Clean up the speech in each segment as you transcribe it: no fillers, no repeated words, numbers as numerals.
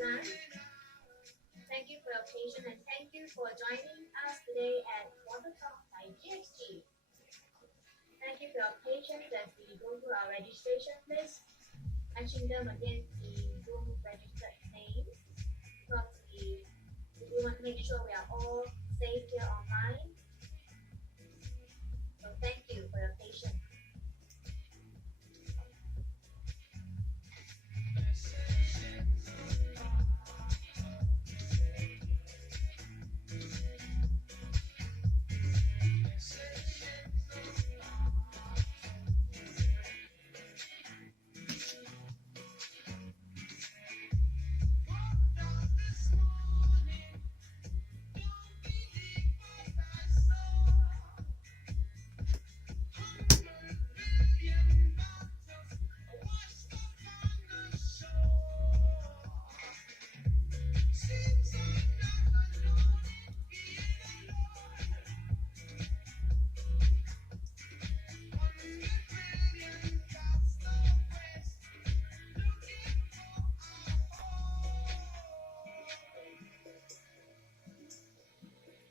everyone. Thank you for your patience and thank you for joining us today at WaterTalk by GXG. Thank you for your patience as we go through our registration list, matching them against the Zoom registered names because we want to make sure we are all safe here online. So thank you for your patience.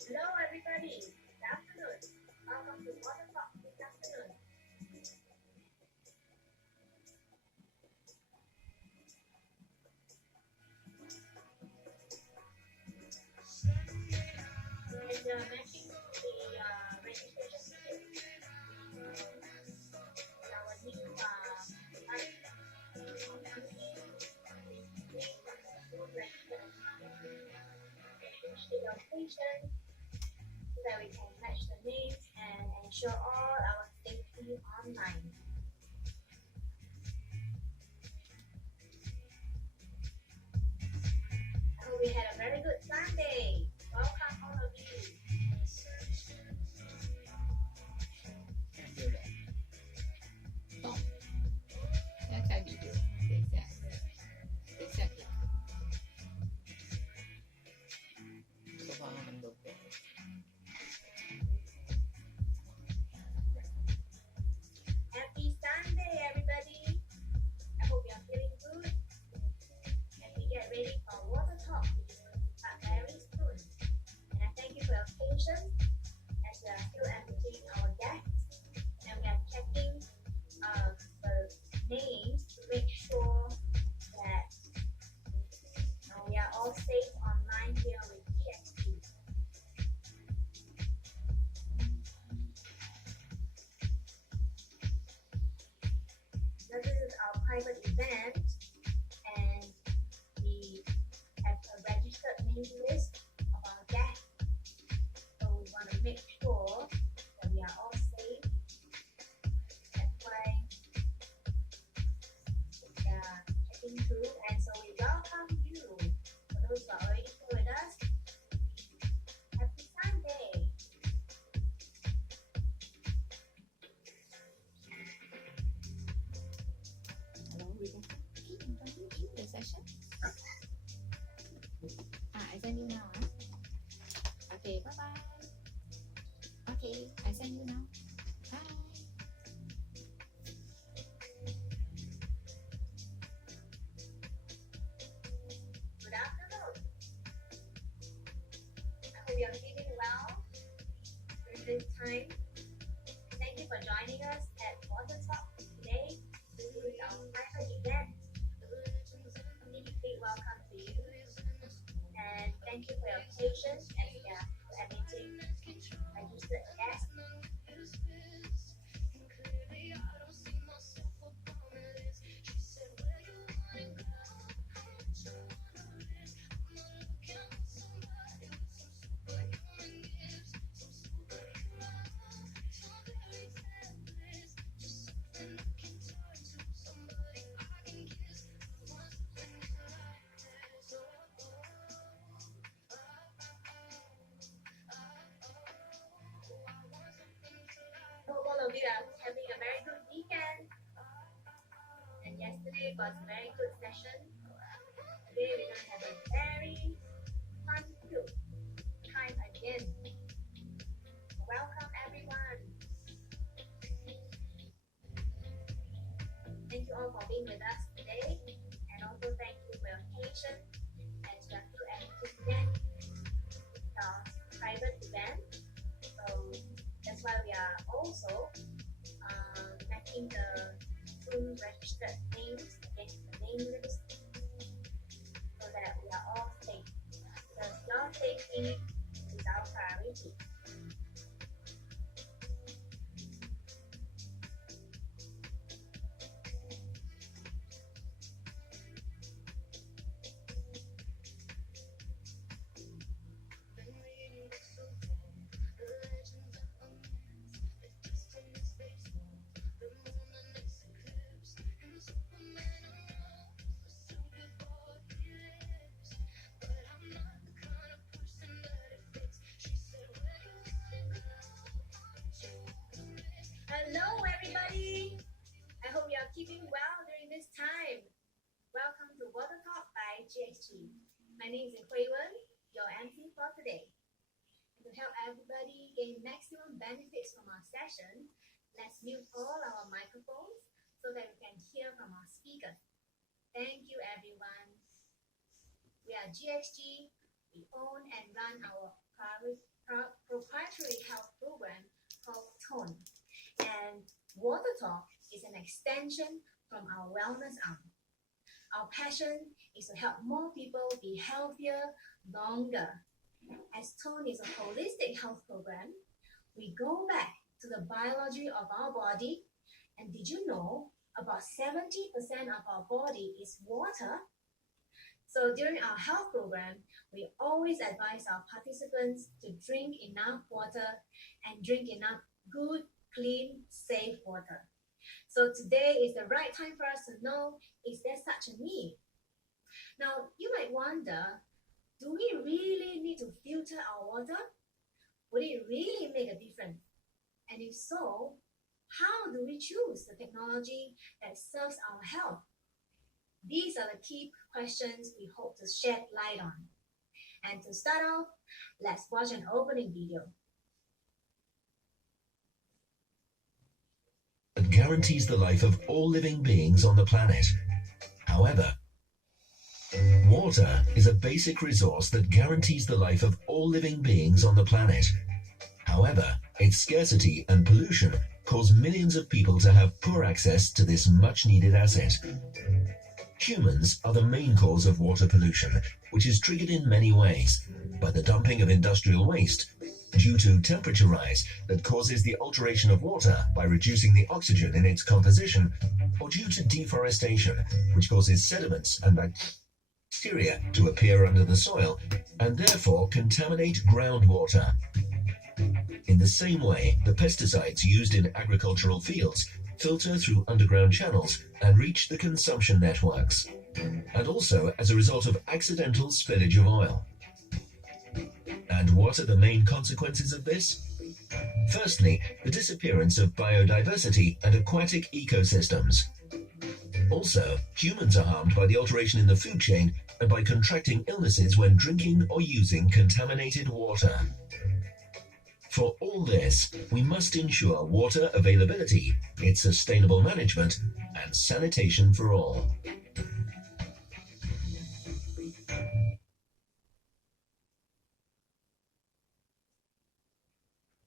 Hello everybody, good afternoon. Welcome to WaterTalk this afternoon. And matching the registration ticket, our new location so that we can match the names and ensure all our safety online. I hope we had a very good Sunday. Welcome all of you. 动，要开笔录，等一下，说话他们都不懂。Happy Sunday, everybody. I hope you're feeling good as we get ready for Water Talk, which is going to start very soon. And I thank you for your patience as we are still admitting our guests and we are checking the names to make sure that we are all safe online here with GXP. Now this is our private event and we have a registered name list of our guests. So we want to make sure that we are all safe. That's why we are checking through and so we welcome you. For those who are already here with us, happy Sunday. Hello, we can continue the session. I send you now. Okay, bye bye. Okay, I send you now. Bye. Good afternoon. I hope you are feeling well during this time. Thank you for joining us at Water Talk today. This is our private event. Big welcome to you. And thank you for your patience as we are admitting registered guests. Hope all of you are having a very good weekend. And yesterday was a very good session. Today we're going to have a very fun-filled time again. Welcome everyone. Thank you all for being with us today. And also thank you for your patience event. So that's why we are also making the full registered names against the name list so that we are all safe. Because your safety is our priority. Hello everybody! I hope you are keeping well during this time. Welcome to Water Talk by GXG. My name is Hui Wen, your MC for today. And to help everybody gain maximum benefits from our session, let's mute all our microphones so that we can hear from our speakers. Thank you everyone. We are GXG. We own and run our proprietary health program called TONE. And Water Talk is an extension from our wellness arm. Our passion is to help more people be healthier longer. As TONE is a holistic health program, we go back to the biology of our body. And did you know about 70% of our body is water? So during our health program, we always advise our participants to drink enough water and drink enough good, clean, safe water. So today is the right time for us to know, is there such a need? Now, you might wonder, do we really need to filter our water? Would it really make a difference? And if so, how do we choose the technology that serves our health? These are the key questions we hope to shed light on. And to start off, let's watch an opening video. That guarantees the life of all living beings on the planet. However, water is a basic resource that guarantees the life of all living beings on the planet. However, its scarcity and pollution cause millions of people to have poor access to this much-needed asset. Humans are the main cause of water pollution, which is triggered in many ways by the dumping of industrial waste, due to temperature rise that causes the alteration of water by reducing the oxygen in its composition, or due to deforestation, which causes sediments and bacteria to appear under the soil and therefore contaminate groundwater. In the same way, the pesticides used in agricultural fields filter through underground channels and reach the consumption networks, and also as a result of accidental spillage of oil. And what are the main consequences of this? Firstly, the disappearance of biodiversity and aquatic ecosystems. Also, humans are harmed by the alteration in the food chain and by contracting illnesses when drinking or using contaminated water. For all this, we must ensure water availability, its sustainable management, and sanitation for all.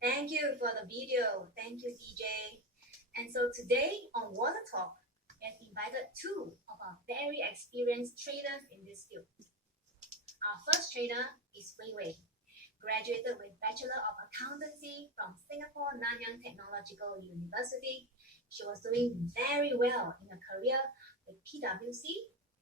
Thank you for the video. Thank you, DJ. And so today on Water Talk, we have invited two of our very experienced trainers in this field. Our first trainer is Wei Wei, graduated with Bachelor of Accountancy from Singapore Nanyang Technological University. She was doing very well in her career with PwC,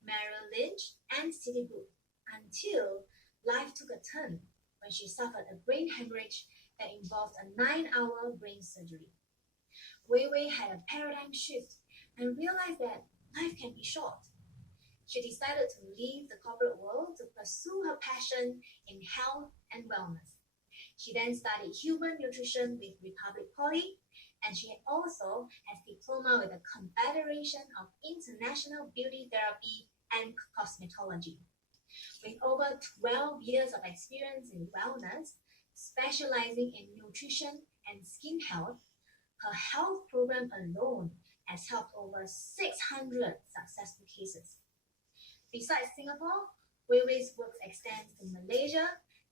Merrill Lynch, and Citigroup until life took a turn when she suffered a brain hemorrhage that involved a 9-hour brain surgery. Wei Wei had a paradigm shift and realized that life can be short. She decided to leave the corporate world to pursue her passion in health and wellness. She then studied human nutrition with Republic Poly, and she also has diploma with the Confederation of International Beauty Therapy and Cosmetology. With over 12 years of experience in wellness, specializing in nutrition and skin health, her health program alone has helped over 600 successful cases. Besides Singapore, Wei Wei's work extends to Malaysia,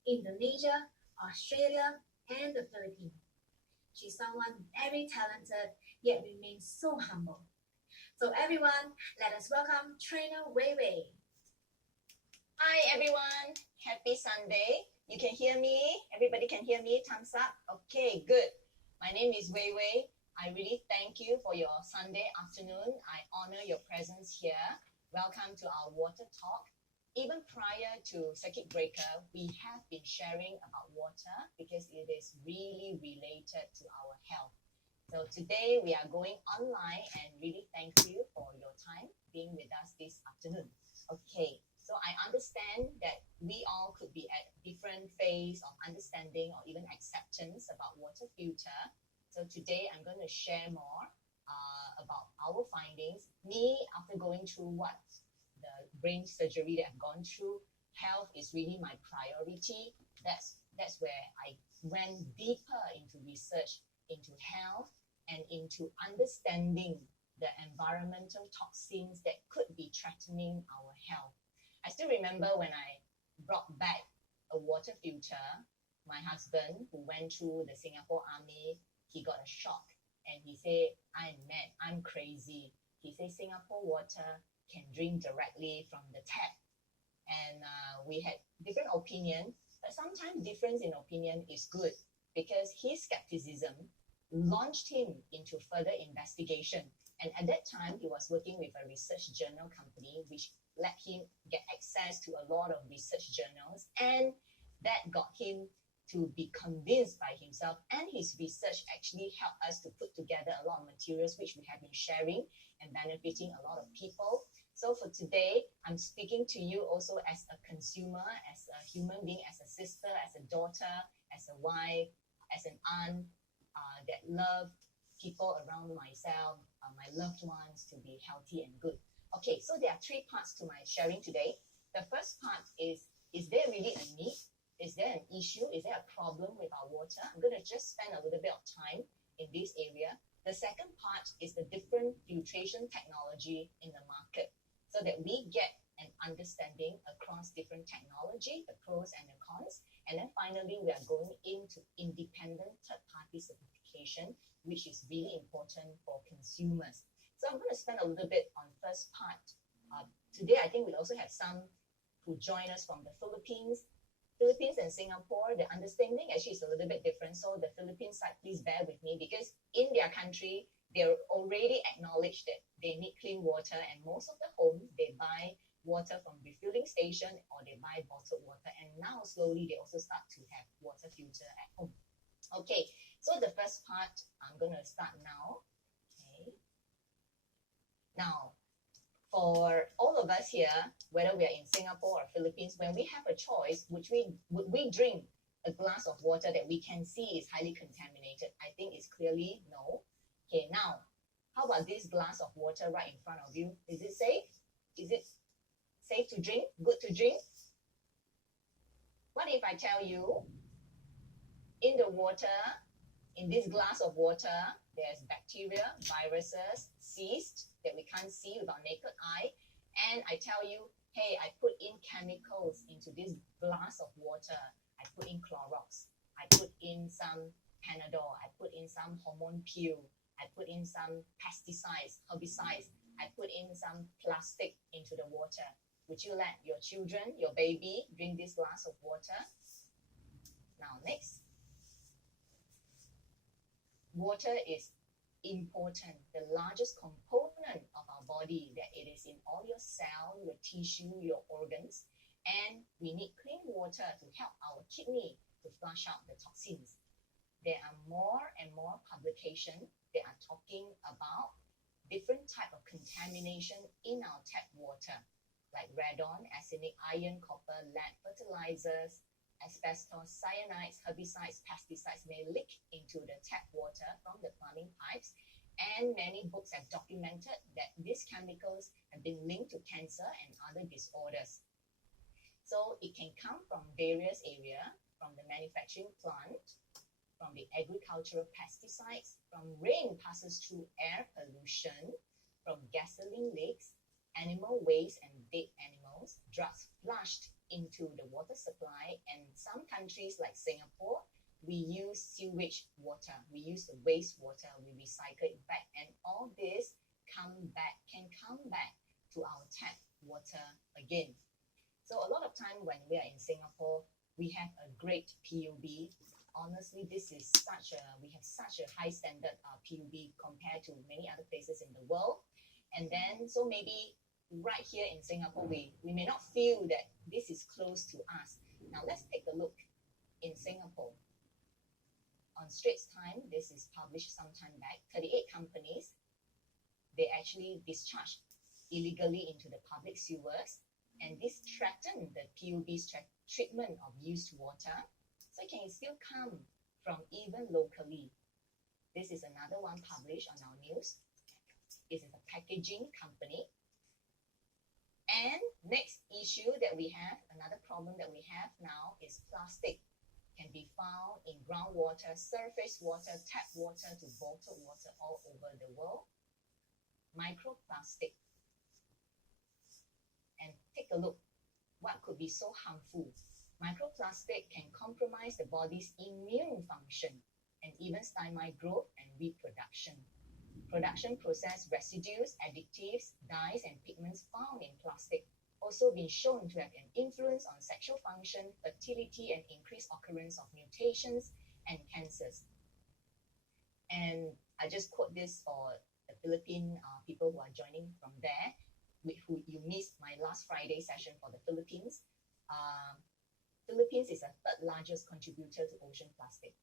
Indonesia, Australia, and the Philippines. She's someone very talented, yet remains so humble. So everyone, let us welcome trainer Wei Wei. Hi everyone, happy Sunday. You can hear me? Everybody can hear me? Thumbs up? Okay, good. My name is Wei Wei. I really thank you for your Sunday afternoon. I honor your presence here. Welcome to our water talk. Even prior to circuit breaker, we have been sharing about water because it is really related to our health. So today we are going online and really thank you for your time being with us this afternoon. Okay, so I understand that we all could be at different phase of understanding or even acceptance about water filter. So today I'm going to share more about our findings. Me, after going through what the brain surgery that I've gone through, health is really my priority. That's where I went deeper into research into health and into understanding the environmental toxins that could be threatening our health. I still remember when I brought back a water filter, my husband, who went through the Singapore Army, he got a shock and he said, I'm mad, I'm crazy. He said Singapore water can drink directly from the tap. And we had different opinion, but sometimes difference in opinion is good because his skepticism launched him into further investigation. And at that time, he was working with a research journal company, which let him get access to a lot of research journals. And that got him to be convinced by himself. And his research actually helped us to put together a lot of materials, which we have been sharing and benefiting a lot of people. So for today, I'm speaking to you also as a consumer, as a human being, as a sister, as a daughter, as a wife, as an aunt that love people around myself, my loved ones to be healthy and good. Okay, so there are three parts to my sharing today. The first part is there really a need? Is there an issue? Is there a problem with our water? I'm going to just spend a little bit of time in this area. The second part is the different filtration technology in the market, so that we get an understanding across different technology, the pros and the cons. And then finally, we are going into independent third-party certification, which is really important for consumers. So I'm going to spend a little bit on first part. Today, I think we also have some who join us from the Philippines. Philippines and Singapore, the understanding actually is a little bit different. So the Philippine side, please bear with me because in their country, they're already acknowledged that they need clean water, and most of the homes, they buy water from refilling station or they buy bottled water, and now slowly they also start to have water filter at home. Okay, so the first part, I'm going to start now. Okay. Now, for all of us here, whether we are in Singapore or Philippines, when we have a choice, would we drink a glass of water that we can see is highly contaminated? I think it's clearly no. Okay, now, how about this glass of water right in front of you? Is it safe? Is it safe to drink? Good to drink? What if I tell you, in the water, in this glass of water, there's bacteria, viruses, cysts that we can't see with our naked eye, and I tell you, hey, I put in chemicals into this glass of water. I put in Clorox. I put in some Panadol. I put in some hormone pill. I put in some pesticides, herbicides. I put in some plastic into the water. Would you let your children, your baby, drink this glass of water? Now, next. Water is important, the largest component of our body, that it is in all your cell, your tissue, your organs, and we need clean water to help our kidney to flush out the toxins. There are more and more publications that are talking about different type of contamination in our tap water, like radon, arsenic, iron, copper, lead, fertilizers, asbestos, cyanides, herbicides, pesticides may leak into the tap water from the plumbing pipes. And many books have documented that these chemicals have been linked to cancer and other disorders. So it can come from various areas, from the manufacturing plant, from the agricultural pesticides, from rain passes through air pollution, from gasoline leaks, animal waste and dead animals, drugs flushed into the water supply. And some countries like Singapore, we use sewage water. We use the wastewater. We recycle it back. And all this can come back to our tap water again. So a lot of time when we are in Singapore, we have a great PUB. Honestly, we have such a high standard PUB compared to many other places in the world. And then, so maybe right here in Singapore, we may not feel that this is close to us. Now let's take a look in Singapore. On Straits Times, this is published some time back, 38 companies, they actually discharged illegally into the public sewers, and this threatened the PUB's treatment of used water. So it can still come from even locally. This is another one published on our news. It is a packaging company. And next issue that we have, another problem that we have now is plastic can be found in groundwater, surface water, tap water to bottled water all over the world. Microplastic. And take a look, what could be so harmful? Microplastic can compromise the body's immune function and even stymie growth and reproduction. Production process residues, additives, dyes, and pigments found in plastic also been shown to have an influence on sexual function, fertility, and increased occurrence of mutations and cancers. And I just quote this for the Philippine people who are joining from there, who you missed my last Friday session for the Philippines. Philippines is the third largest contributor to ocean plastic.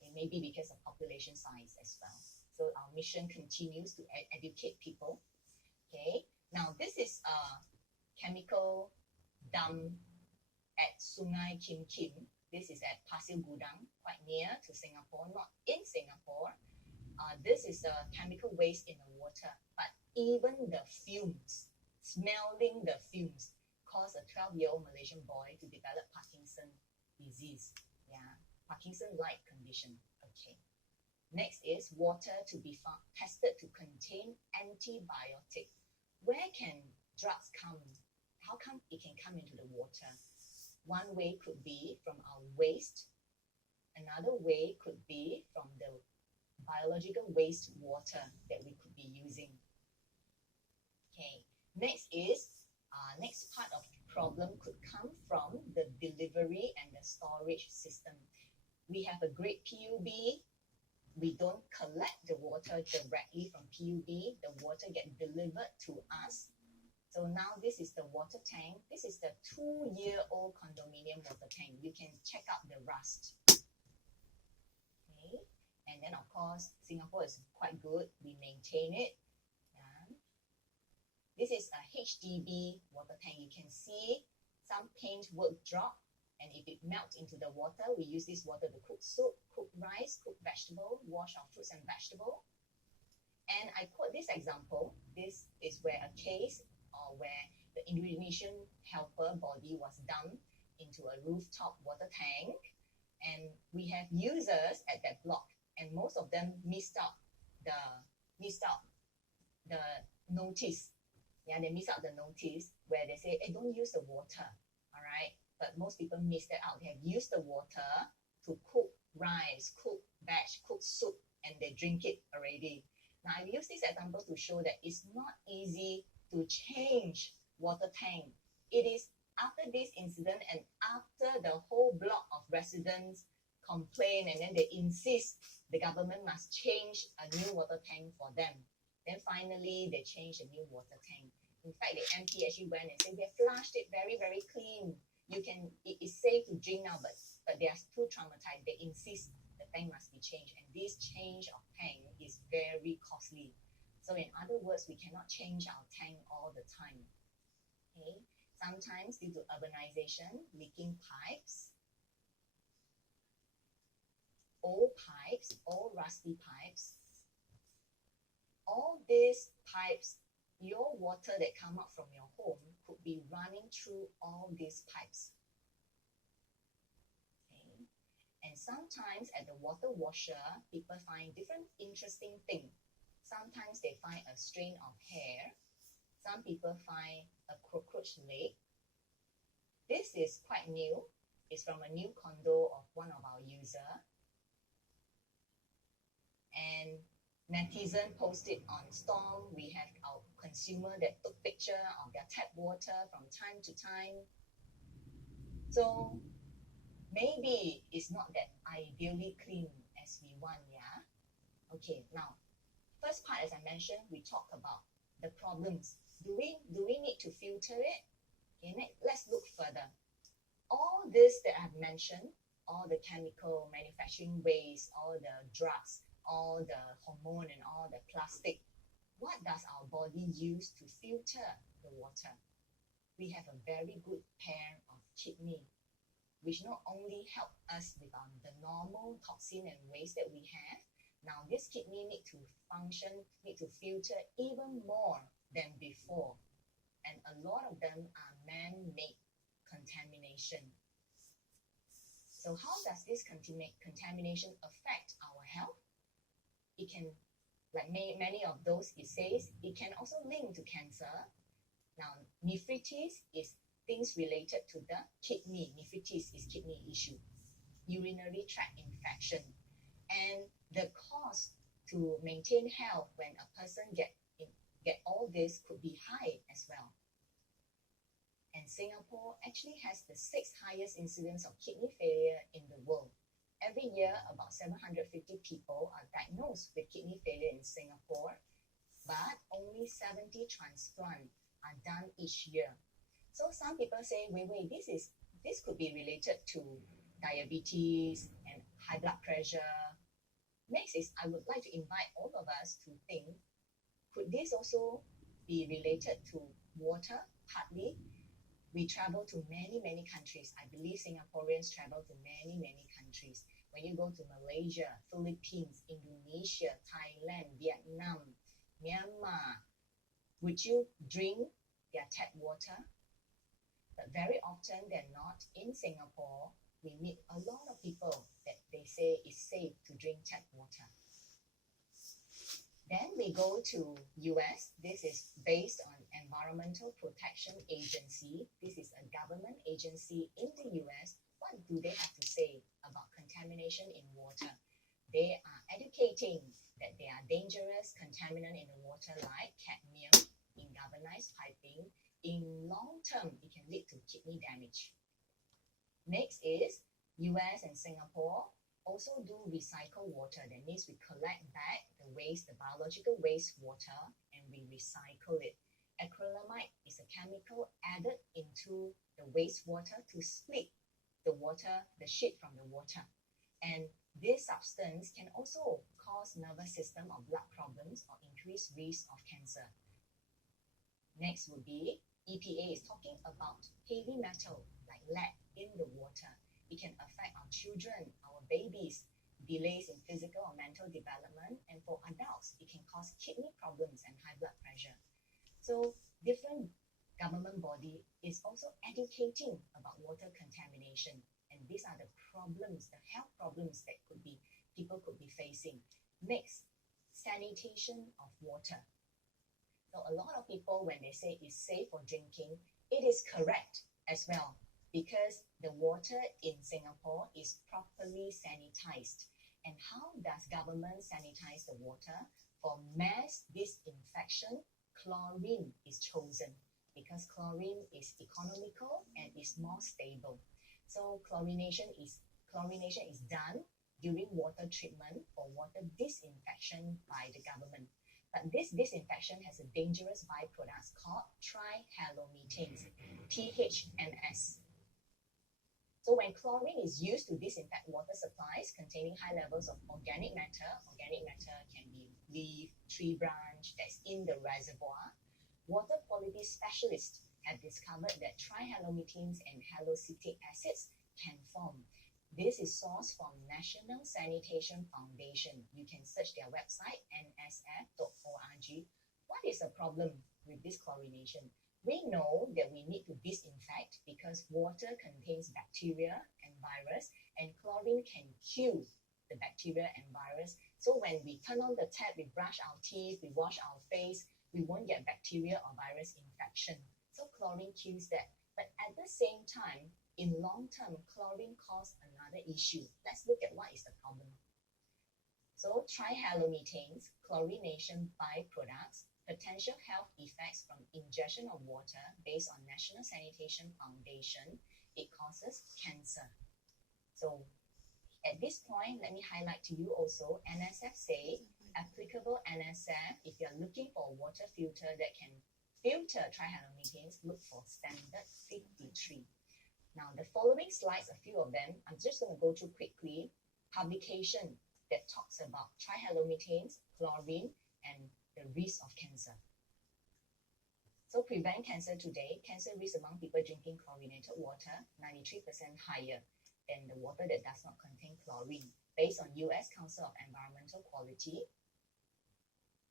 It may be because of population size as well. So our mission continues to educate people. Okay, now this is a chemical dump at Sungai Kim Kim. This is at Pasir Gudang, quite near to Singapore, not in Singapore. This is the chemical waste in the water, but even the fumes, smelling the fumes, caused a 12-year-old Malaysian boy to develop Parkinson's disease. Yeah, Parkinson-like condition. Okay. Next is water to be tested to contain antibiotic. Where can drugs come? How come it can come into the water? One way could be from our waste. Another way could be from the biological waste water that we could be using. Okay. Next part of the problem could come from the delivery and the storage system. We have a great PUB. We don't collect the water directly from PUB. The water gets delivered to us. So now this is the water tank. This is the 2-year-old condominium water tank. You can check out the rust. Okay. And then of course, Singapore is quite good. We maintain it. Yeah. This is a HDB water tank. You can see some paint work drop. And if it melts into the water, we use this water to cook soup, cook rice, cook vegetable, wash our fruits and vegetable. And I quote this example. This is where a case where the Indonesian helper body was dumped into a rooftop water tank. And we have users at that block, and most of them missed out the notice. Yeah, they missed out the notice where they say, hey, don't use the water. All right. But most people miss that out. They have used the water to cook rice, cook veg, cook soup, and they drink it already. Now, I use this example to show that it's not easy to change water tank. It is after this incident and after the whole block of residents complain and then they insist the government must change a new water tank for them. Then finally, they change a new water tank. In fact, the MP actually went and said they flushed it very, very clean. It is safe to drink now, but they are too traumatized. They insist the tank must be changed, and this change of tank is very costly. So in other words, we cannot change our tank all the time. Okay, sometimes due to urbanization, leaking pipes, old rusty pipes, all these pipes, your water that come out from your home could be running through all these pipes. Okay. And sometimes at the water washer, people find different interesting things. Sometimes they find a strand of hair. Some people find a cockroach leg. This is quite new. It's from a new condo of one of our user. And netizen posted on Storm. We have our consumer that took picture of their tap water from time to time. So maybe it's not that ideally clean as we want, yeah? Okay, now, first part, as I mentioned, we talked about the problems. Do we need to filter it? Okay, let's look further. All this that I've mentioned, all the chemical manufacturing waste, all the drugs, all the hormone and all the plastic, what does our body use to filter the water? We have a very good pair of kidney, which not only help us with the normal toxin and waste that we have. Now this kidney need to function, need to filter even more than before. And a lot of them are man-made contamination. So how does this contamination affect our health? It can, like many of those, it says, it can also link to cancer. Now, nephritis is things related to the kidney. Nephritis is kidney issue. Urinary tract infection. And the cost to maintain health when a person get all this could be high as well. And Singapore actually has the 6th highest incidence of kidney failure in the world. Every year, about 750 people are diagnosed with kidney failure in Singapore, but only 70 transplants are done each year. So some people say, wait, this could be related to diabetes and high blood pressure. Next is, I would like to invite all of us to think, could this also be related to water? Partly. We travel to many, many countries. I believe Singaporeans travel to many, many countries. When you go to Malaysia, Philippines, Indonesia, Thailand, Vietnam, Myanmar, would you drink their tap water? But very often they're not. In Singapore, we meet a lot of people that they say it's safe to drink tap water. Then we go to US. This is based on Environmental Protection Agency. This is a government agency in the US. What do they have to say about contamination in water? They are educating that there are dangerous contaminants in the water like cadmium in galvanized piping. In long term, it can lead to kidney damage. Next is US and Singapore also do recycle water. That means we collect back the waste, the biological waste water, and we recycle it. Acrylamide is a chemical added into the wastewater to split the water, the shit from the water. And this substance can also cause nervous system or blood problems or increase risk of cancer. Next would be EPA is talking about heavy metal like lead in the water. It can affect our children, our babies, delays in physical or mental development, and for adults, it can cause kidney problems and high blood pressure. So different government body is also educating about water contamination, and these are the problems, the health problems that people could be facing. Next, sanitation of water. So a lot of people, when they say it's safe for drinking, it is correct as well, because the water in Singapore is properly sanitized. And how does government sanitize the water? For mass disinfection, chlorine is chosen because chlorine is economical and is more stable. So chlorination is done during water treatment for water disinfection by the government. But this disinfection has a dangerous byproduct called trihalomethanes, THMS. So when chlorine is used to disinfect water supplies containing high levels of organic matter can be leaf, tree branch that's in the reservoir, water quality specialists have discovered that trihalomethanes and halocetic acids can form. This is sourced from National Sanitation Foundation. You can search their website, nsf.org. What is the problem with this chlorination? We know that we need to disinfect because water contains bacteria and virus, and chlorine can kill the bacteria and virus. So when we turn on the tap, we brush our teeth, we wash our face, we won't get bacteria or virus infection. So chlorine kills that. But at the same time, in long term, chlorine causes another issue. Let's look at what is the problem. So trihalomethanes, chlorination byproducts, potential health effects from ingestion of water based on National Sanitation Foundation, it causes cancer. So at this point, let me highlight to you also, NSF say, applicable NSF, if you're looking for a water filter that can filter trihalomethanes, look for standard 53. Now, the following slides, a few of them, I'm just going to go through quickly. Publication that talks about trihalomethanes, chlorine, and the risk of cancer. So prevent cancer today, cancer risk among people drinking chlorinated water, 93% higher than the water that does not contain chlorine, based on US Council of Environmental Quality.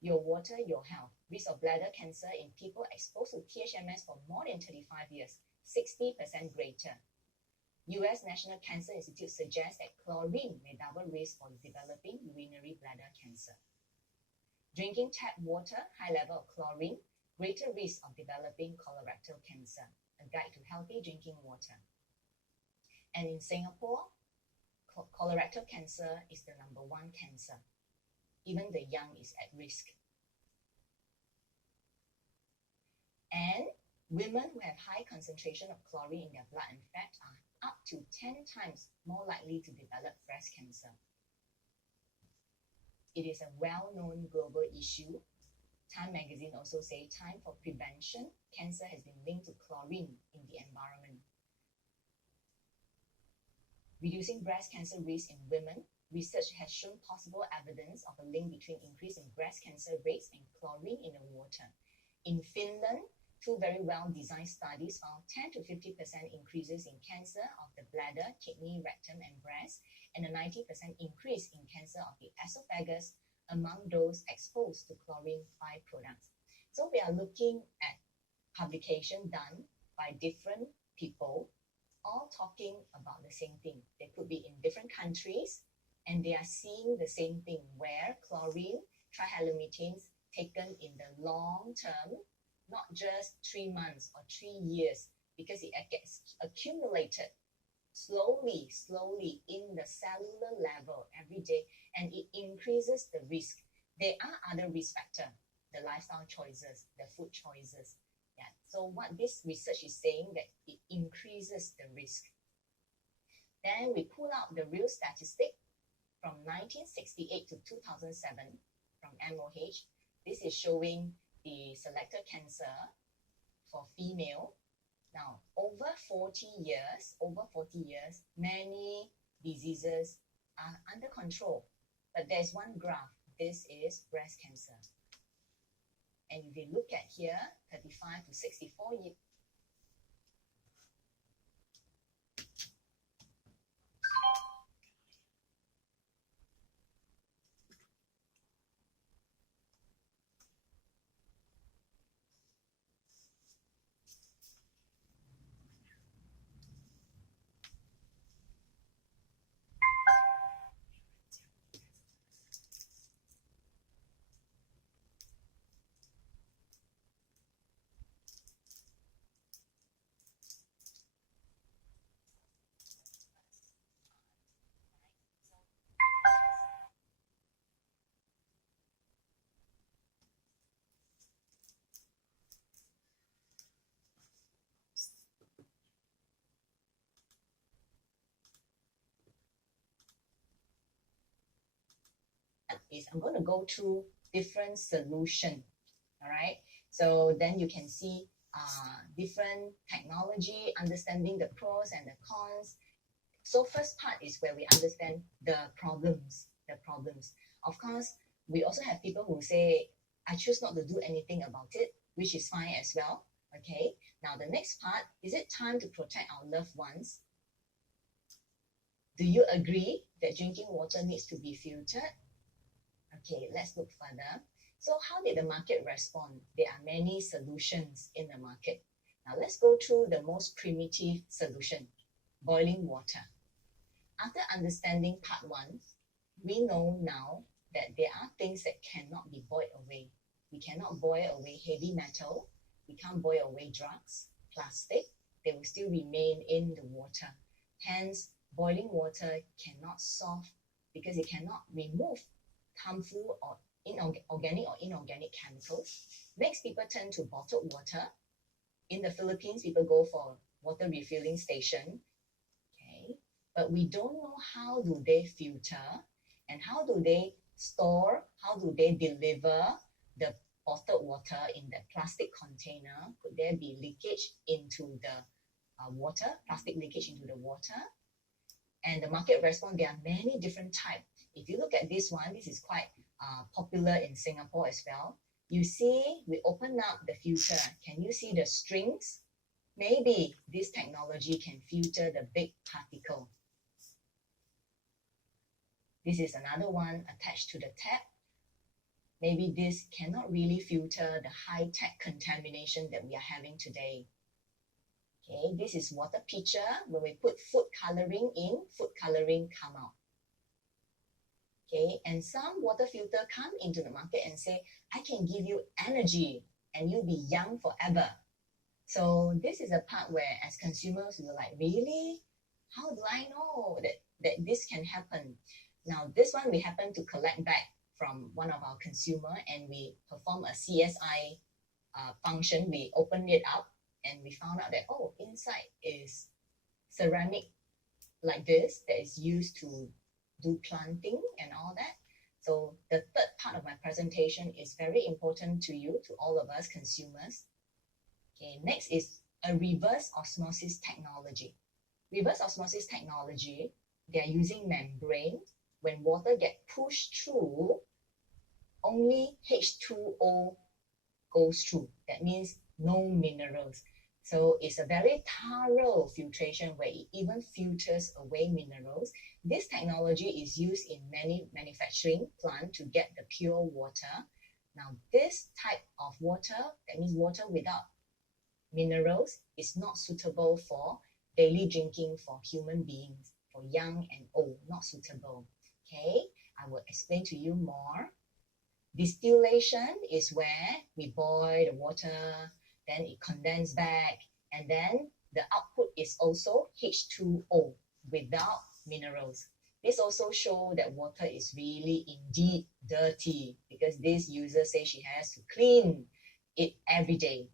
Your water, your health. Risk of bladder cancer in people exposed to THMS for more than 35 years, 60% greater. US National Cancer Institute suggests that chlorine may double risk for developing urinary bladder cancer. Drinking tap water, high level of chlorine, greater risk of developing colorectal cancer. A guide to healthy drinking water. And in Singapore, colorectal cancer is the #1 cancer. Even the young is at risk. And women who have high concentration of chlorine in their blood and fat are up to 10 times more likely to develop breast cancer. It is a well-known global issue. Time magazine also say time for prevention. Cancer has been linked to chlorine in the environment. Reducing breast cancer risk in women. Research has shown possible evidence of a link between increase in breast cancer rates and chlorine in the water. In Finland, 2 very well-designed studies found 10 to 50% increases in cancer of the bladder, kidney, rectum, and breast, and a 90% increase in cancer of the esophagus among those exposed to chlorine byproducts. So we are looking at publication done by different people, all talking about the same thing. They could be in different countries, and they are seeing the same thing, where chlorine, trihalomethanes taken in the long term, not just 3 months or 3 years, because it gets accumulated slowly in the cellular level every day, and it increases the risk. There are other risk factors, the lifestyle choices, the food choices. Yeah. So what this research is saying, that it increases the risk. Then we pull out the real statistic from 1968 to 2007 from MOH. This is showing the selected cancer for female. Now, over 40 years, many diseases are under control. But there's one graph. This is breast cancer. And if you look at here, 35 to 64 years. Is I'm going to go through different solutions. All right. So then you can see different technology, understanding the pros and the cons. So first part is where we understand the problems. Of course, we also have people who say, I choose not to do anything about it, which is fine as well. Okay. Now the next part, is it time to protect our loved ones? Do you agree that drinking water needs to be filtered? Okay, let's look further. So how did the market respond? There are many solutions in the market. Now let's go through the most primitive solution, boiling water. After understanding part 1, we know now that there are things that cannot be boiled away. We cannot boil away heavy metal. We can't boil away drugs, plastic. they will still remain in the water. Hence, boiling water cannot solve because it cannot remove harmful or organic or inorganic chemicals. Next, people turn to bottled water. In the Philippines, people go for water refilling station. Okay, but we don't know how do they filter and how do they store, how do they deliver the bottled water in the plastic container. Could there be leakage into the water, plastic leakage into the water? And the market response, there are many different types. If you look at this one, this is quite popular in Singapore as well. You see, we open up the filter. Can you see the strings? Maybe this technology can filter the big particle. This is another one attached to the tap. Maybe this cannot really filter the high-tech contamination that we are having today. Okay, this is water pitcher. When we put food coloring in, food coloring come out. Okay, and some water filter come into the market and say, I can give you energy and you'll be young forever. So this is a part where as consumers, we're like, really? How do I know that this can happen? Now, this one we happen to collect back from one of our consumer and we perform a CSI function. We opened it up and we found out that, oh, inside is ceramic like this that is used to do planting and all that. So the third part of my presentation is very important to you, to all of us consumers. Okay, next is a reverse osmosis technology. Reverse osmosis technology, they are using membrane. When water gets pushed through, only H2O goes through. That means no minerals. So it's a very thorough filtration where it even filters away minerals. This technology is used in many manufacturing plants to get the pure water. Now, this type of water, that means water without minerals, is not suitable for daily drinking for human beings, for young and old, not suitable. Okay, I will explain to you more. Distillation is where we boil the water, then it condenses back, and then the output is also H2O without minerals. This also shows that water is really indeed dirty because this user says she has to clean it every day.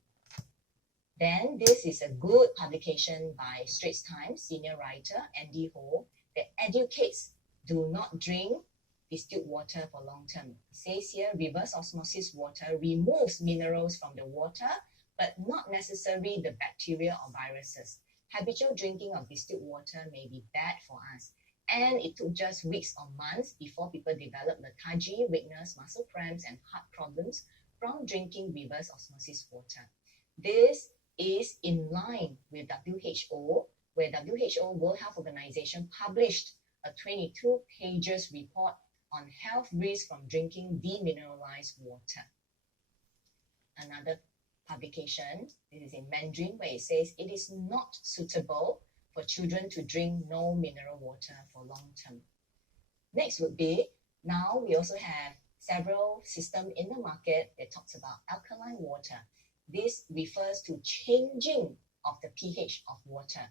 Then this is a good publication by Straits Times senior writer Andy Ho that educates do not drink distilled water for long term. It says here reverse osmosis water removes minerals from the water but not necessarily the bacteria or viruses. Habitual drinking of distilled water may be bad for us. And it took just weeks or months before people developed lethargy, weakness, muscle cramps, and heart problems from drinking reverse osmosis water. This is in line with WHO, where WHO, World Health Organization, published a 22 pages report on health risks from drinking demineralized water. Another publication, this is in Mandarin, where it says it is not suitable for children to drink no mineral water for long term. Next would be, now we also have several systems in the market that talks about alkaline water. This refers to changing of the pH of water.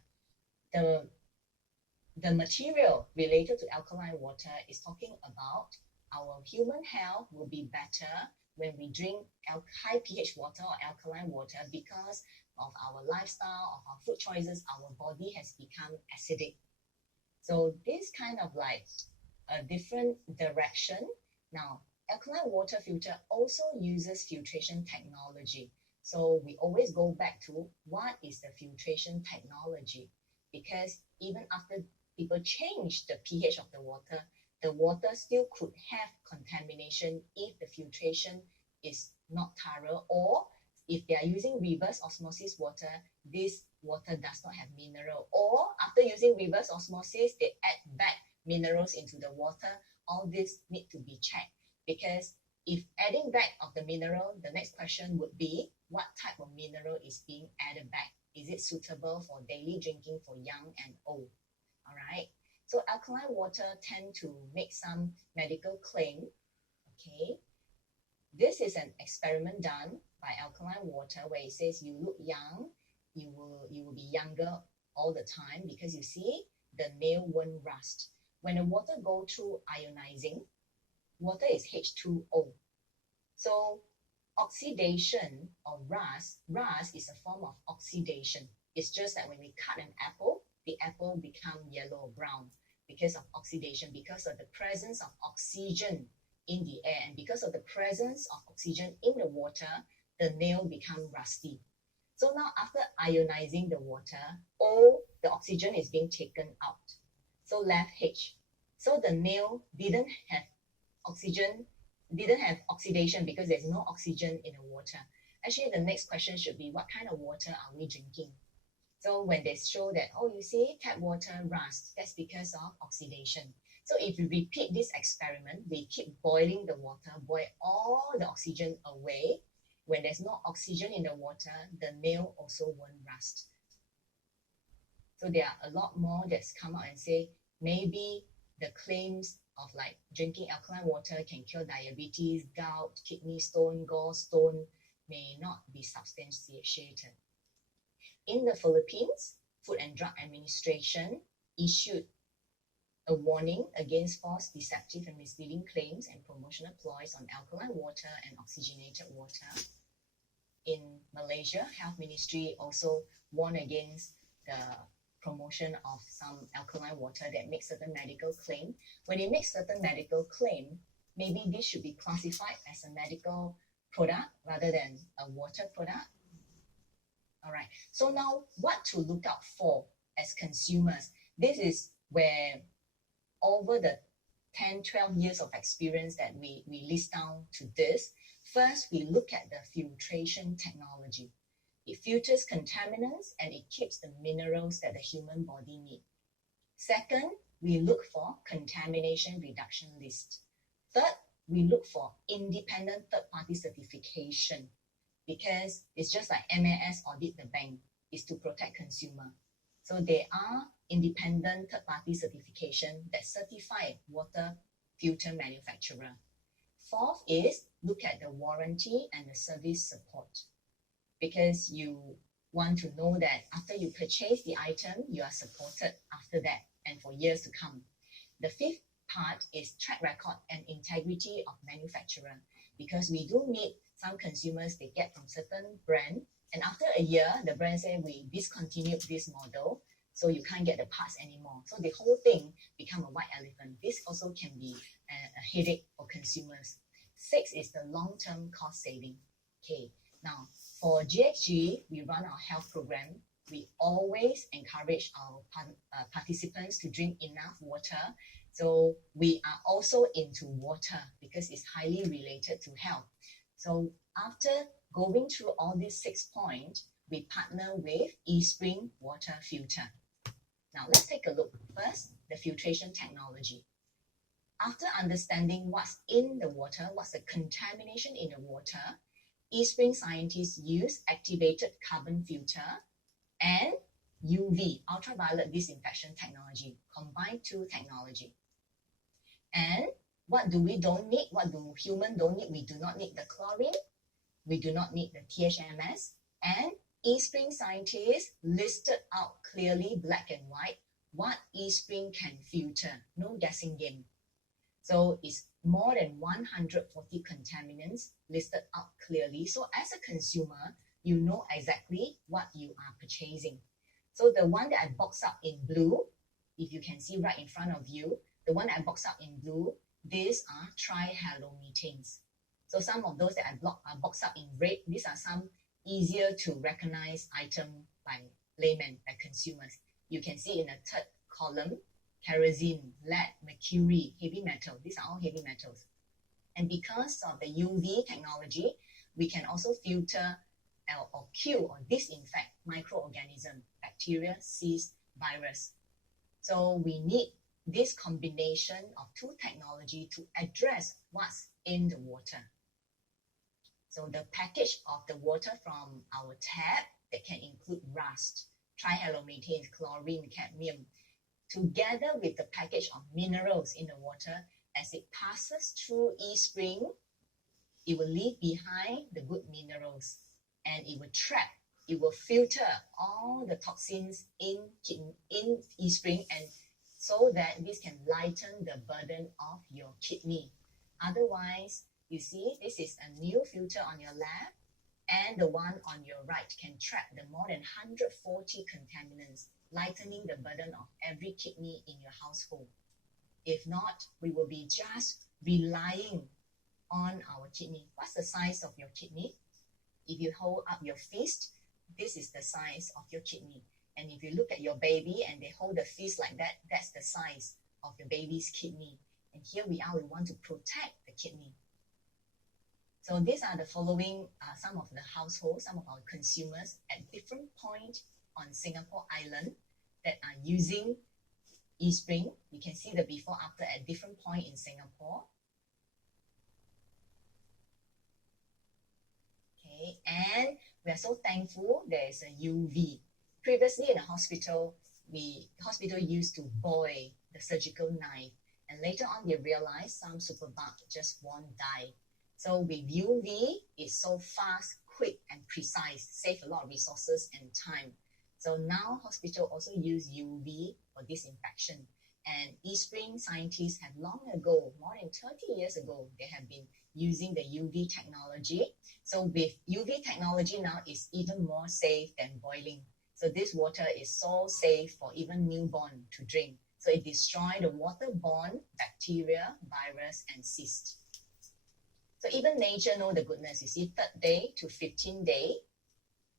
The material related to alkaline water is talking about our human health will be better when we drink high pH water or alkaline water because of our lifestyle, of our food choices, our body has become acidic. So this kind of like a different direction. Now, alkaline water filter also uses filtration technology. So we always go back to what is the filtration technology, because even after people change the pH of the water still could have contamination if the filtration is not thorough, or if they are using reverse osmosis water, this water does not have mineral, or after using reverse osmosis, they add back minerals into the water. All this need to be checked, because if adding back of the mineral, the next question would be, what type of mineral is being added back? Is it suitable for daily drinking for young and old? All right. So alkaline water tend to make some medical claim. Okay. This is an experiment done by alkaline water where it says you look young you will be younger all the time, because you see the nail won't rust. When the water go through ionizing, water is H2O. So oxidation or rust is a form of oxidation. It's just that when we cut an apple, the apple become yellow or brown because of oxidation, because of the presence of oxygen in the air, and because of the presence of oxygen in the water, the nail become rusty. So now after ionizing the water, O, the oxygen is being taken out. So left H. So the nail didn't have oxidation because there's no oxygen in the water. Actually, the next question should be, what kind of water are we drinking? So when they show that, oh, you see tap water rust, that's because of oxidation. So if we repeat this experiment, we keep boiling the water, boil all the oxygen away. When there's no oxygen in the water, the nail also won't rust. So there are a lot more that's come out and say, maybe the claims of like drinking alkaline water can cure diabetes, gout, kidney stone, gallstone may not be substantiated. In the Philippines, Food and Drug Administration issued a warning against false, deceptive, and misleading claims and promotional ploys on alkaline water and oxygenated water. In Malaysia, Health Ministry also warned against the promotion of some alkaline water that makes certain medical claim. When it makes certain medical claim, maybe this should be classified as a medical product rather than a water product. All right, so now what to look out for as consumers? This is where over the 10, 12 years of experience that we list down to this. First, we look at the filtration technology. It filters contaminants and it keeps the minerals that the human body needs. Second, we look for contamination reduction list. Third, we look for independent third-party certification, because it's just like MAS audit the bank, is to protect consumer. So there are independent third-party certification that certify water filter manufacturer. Fourth is look at the warranty and the service support, because you want to know that after you purchase the item, you are supported after that and for years to come. The fifth part is track record and integrity of manufacturer, because we do meet some consumers they get from certain brand, and after a year, the brand say we discontinued this model, so you can't get the parts anymore. So the whole thing become a white elephant. This also can be a headache for consumers. Six is the long-term cost saving. Okay, now for GXG, we run our health program. We always encourage our participants to drink enough water. So we are also into water because it's highly related to health. So after going through all these 6 points, we partner with eSpring Water Filter. Now let's take a look. First, the filtration technology. After understanding what's in the water, what's the contamination in the water, eSpring scientists use activated carbon filter and UV, ultraviolet disinfection technology, combined two technology. And what do we don't need? What do human don't need? We do not need the chlorine. We do not need the THMS. And eSpring scientists listed out clearly, black and white, what eSpring can filter. No guessing game. So it's more than 140 contaminants listed out clearly. So as a consumer, you know exactly what you are purchasing. So the one that I boxed up in blue, if you can see right in front of you, the one that I boxed up in blue, these are trihalomethanes. So some of those that I boxed up in red, these are some easier to recognize item by laymen, by consumers. You can see in the third column, kerosene, lead, mercury, heavy metal. These are all heavy metals. And because of the UV technology, we can also filter or kill or disinfect microorganisms, bacteria, cysts, virus. So we need this combination of two technology to address what's in the water. So the package of the water from our tap that can include rust, trihalomethanes, chlorine, cadmium, together with the package of minerals in the water, as it passes through eSpring, it will leave behind the good minerals and it will trap it will filter all the toxins in e-spring, and so that this can lighten the burden of your kidney. Otherwise, you see, this is a new filter on your left, and the one on your right can trap the more than 140 contaminants, lightening the burden of every kidney in your household. If not, we will be just relying on our kidney. What's the size of your kidney? If you hold up your fist, this is the size of your kidney. And if you look at your baby and they hold the fist like that, that's the size of the baby's kidney. And here we are, we want to protect the kidney. So these are the following, some of the households, some of our consumers at different points on Singapore Island that are using e-spring. You can see the before after at different point in Singapore. Okay, and we are so thankful there is a UV. Previously in the hospital used to boil the surgical knife, and later on they realized some superbug just won't die. So with UV, it's so fast, quick, and precise, save a lot of resources and time. So now hospital also use UV for disinfection. And e-spring scientists have long ago, more than 30 years ago, they have been using the UV technology. So with UV technology now, it's even more safe than boiling. So this water is so safe for even newborn to drink. So it destroys the waterborne bacteria, virus, and cyst. So even nature knows the goodness. You see, 3rd day to 15th day.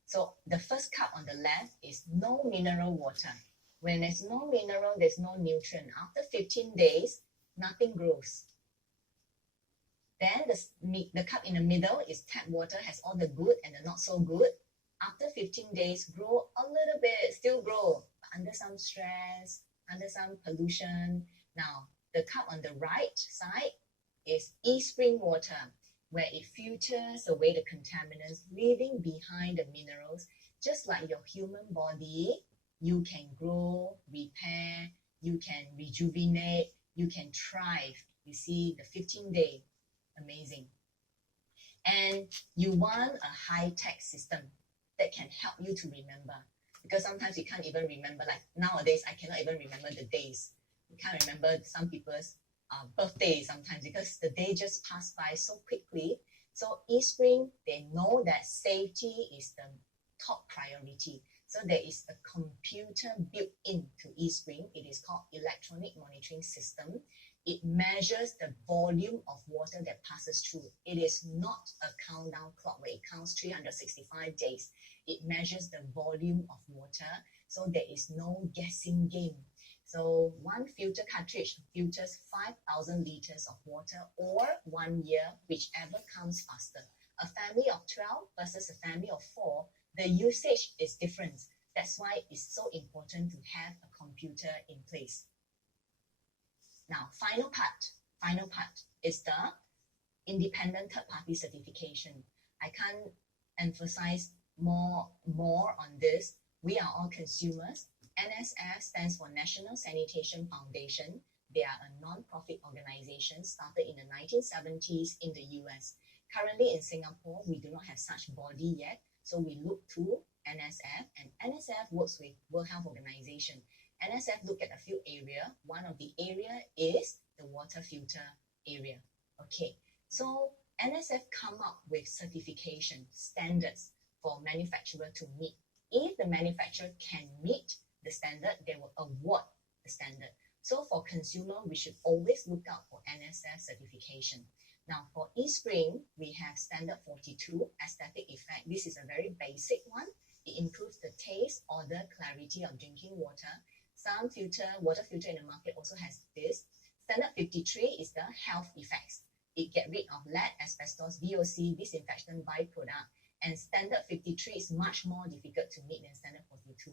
So the first cup on the left is no mineral water. When there's no mineral, there's no nutrient. After 15 days, nothing grows. Then the cup in the middle is tap water, has all the good and the not so good. After 15 days, grow a little bit, still grow, but under some stress, under some pollution. Now, the cup on the right side is e-spring water, where it filters away the contaminants, leaving behind the minerals. Just like your human body, you can grow, repair, you can rejuvenate, you can thrive. You see the 15 day, amazing. And you want a high-tech system that can help you to remember. Because sometimes you can't even remember, like nowadays, I cannot even remember the days. You can't remember some people's birthday sometimes because the day just passed by so quickly. So e-spring, they know that safety is the top priority. So there is a computer built into e-spring. It is called electronic monitoring system. It measures the volume of water that passes through. It is not a countdown clock where it counts 365 days. It measures the volume of water. So there is no guessing game. So one filter cartridge filters 5,000 liters of water or 1 year, whichever comes faster. A family of 12 versus a family of 4, the usage is different. That's why it's so important to have a computer in place. Now, final part is the independent third-party certification. I can't emphasize more on this. We are all consumers. NSF stands for National Sanitation Foundation. They are a non-profit organization started in the 1970s in the US. Currently in Singapore, we do not have such body yet, so we look to NSF, and NSF works with World Health Organization. NSF look at a few areas. One of the area is the water filter area. Okay, so NSF come up with certification standards for manufacturer to meet. If the manufacturer can meet the standard, they will award the standard. So for consumer, we should always look out for NSF certification. Now for e-spring, we have standard 42, aesthetic effect. This is a very basic one. It improves the taste, odor, clarity of drinking water. Some water filter in the market also has this. Standard 53 is the health effects. It get rid of lead, asbestos, VOC, disinfection byproduct. And standard 53 is much more difficult to meet than standard 42.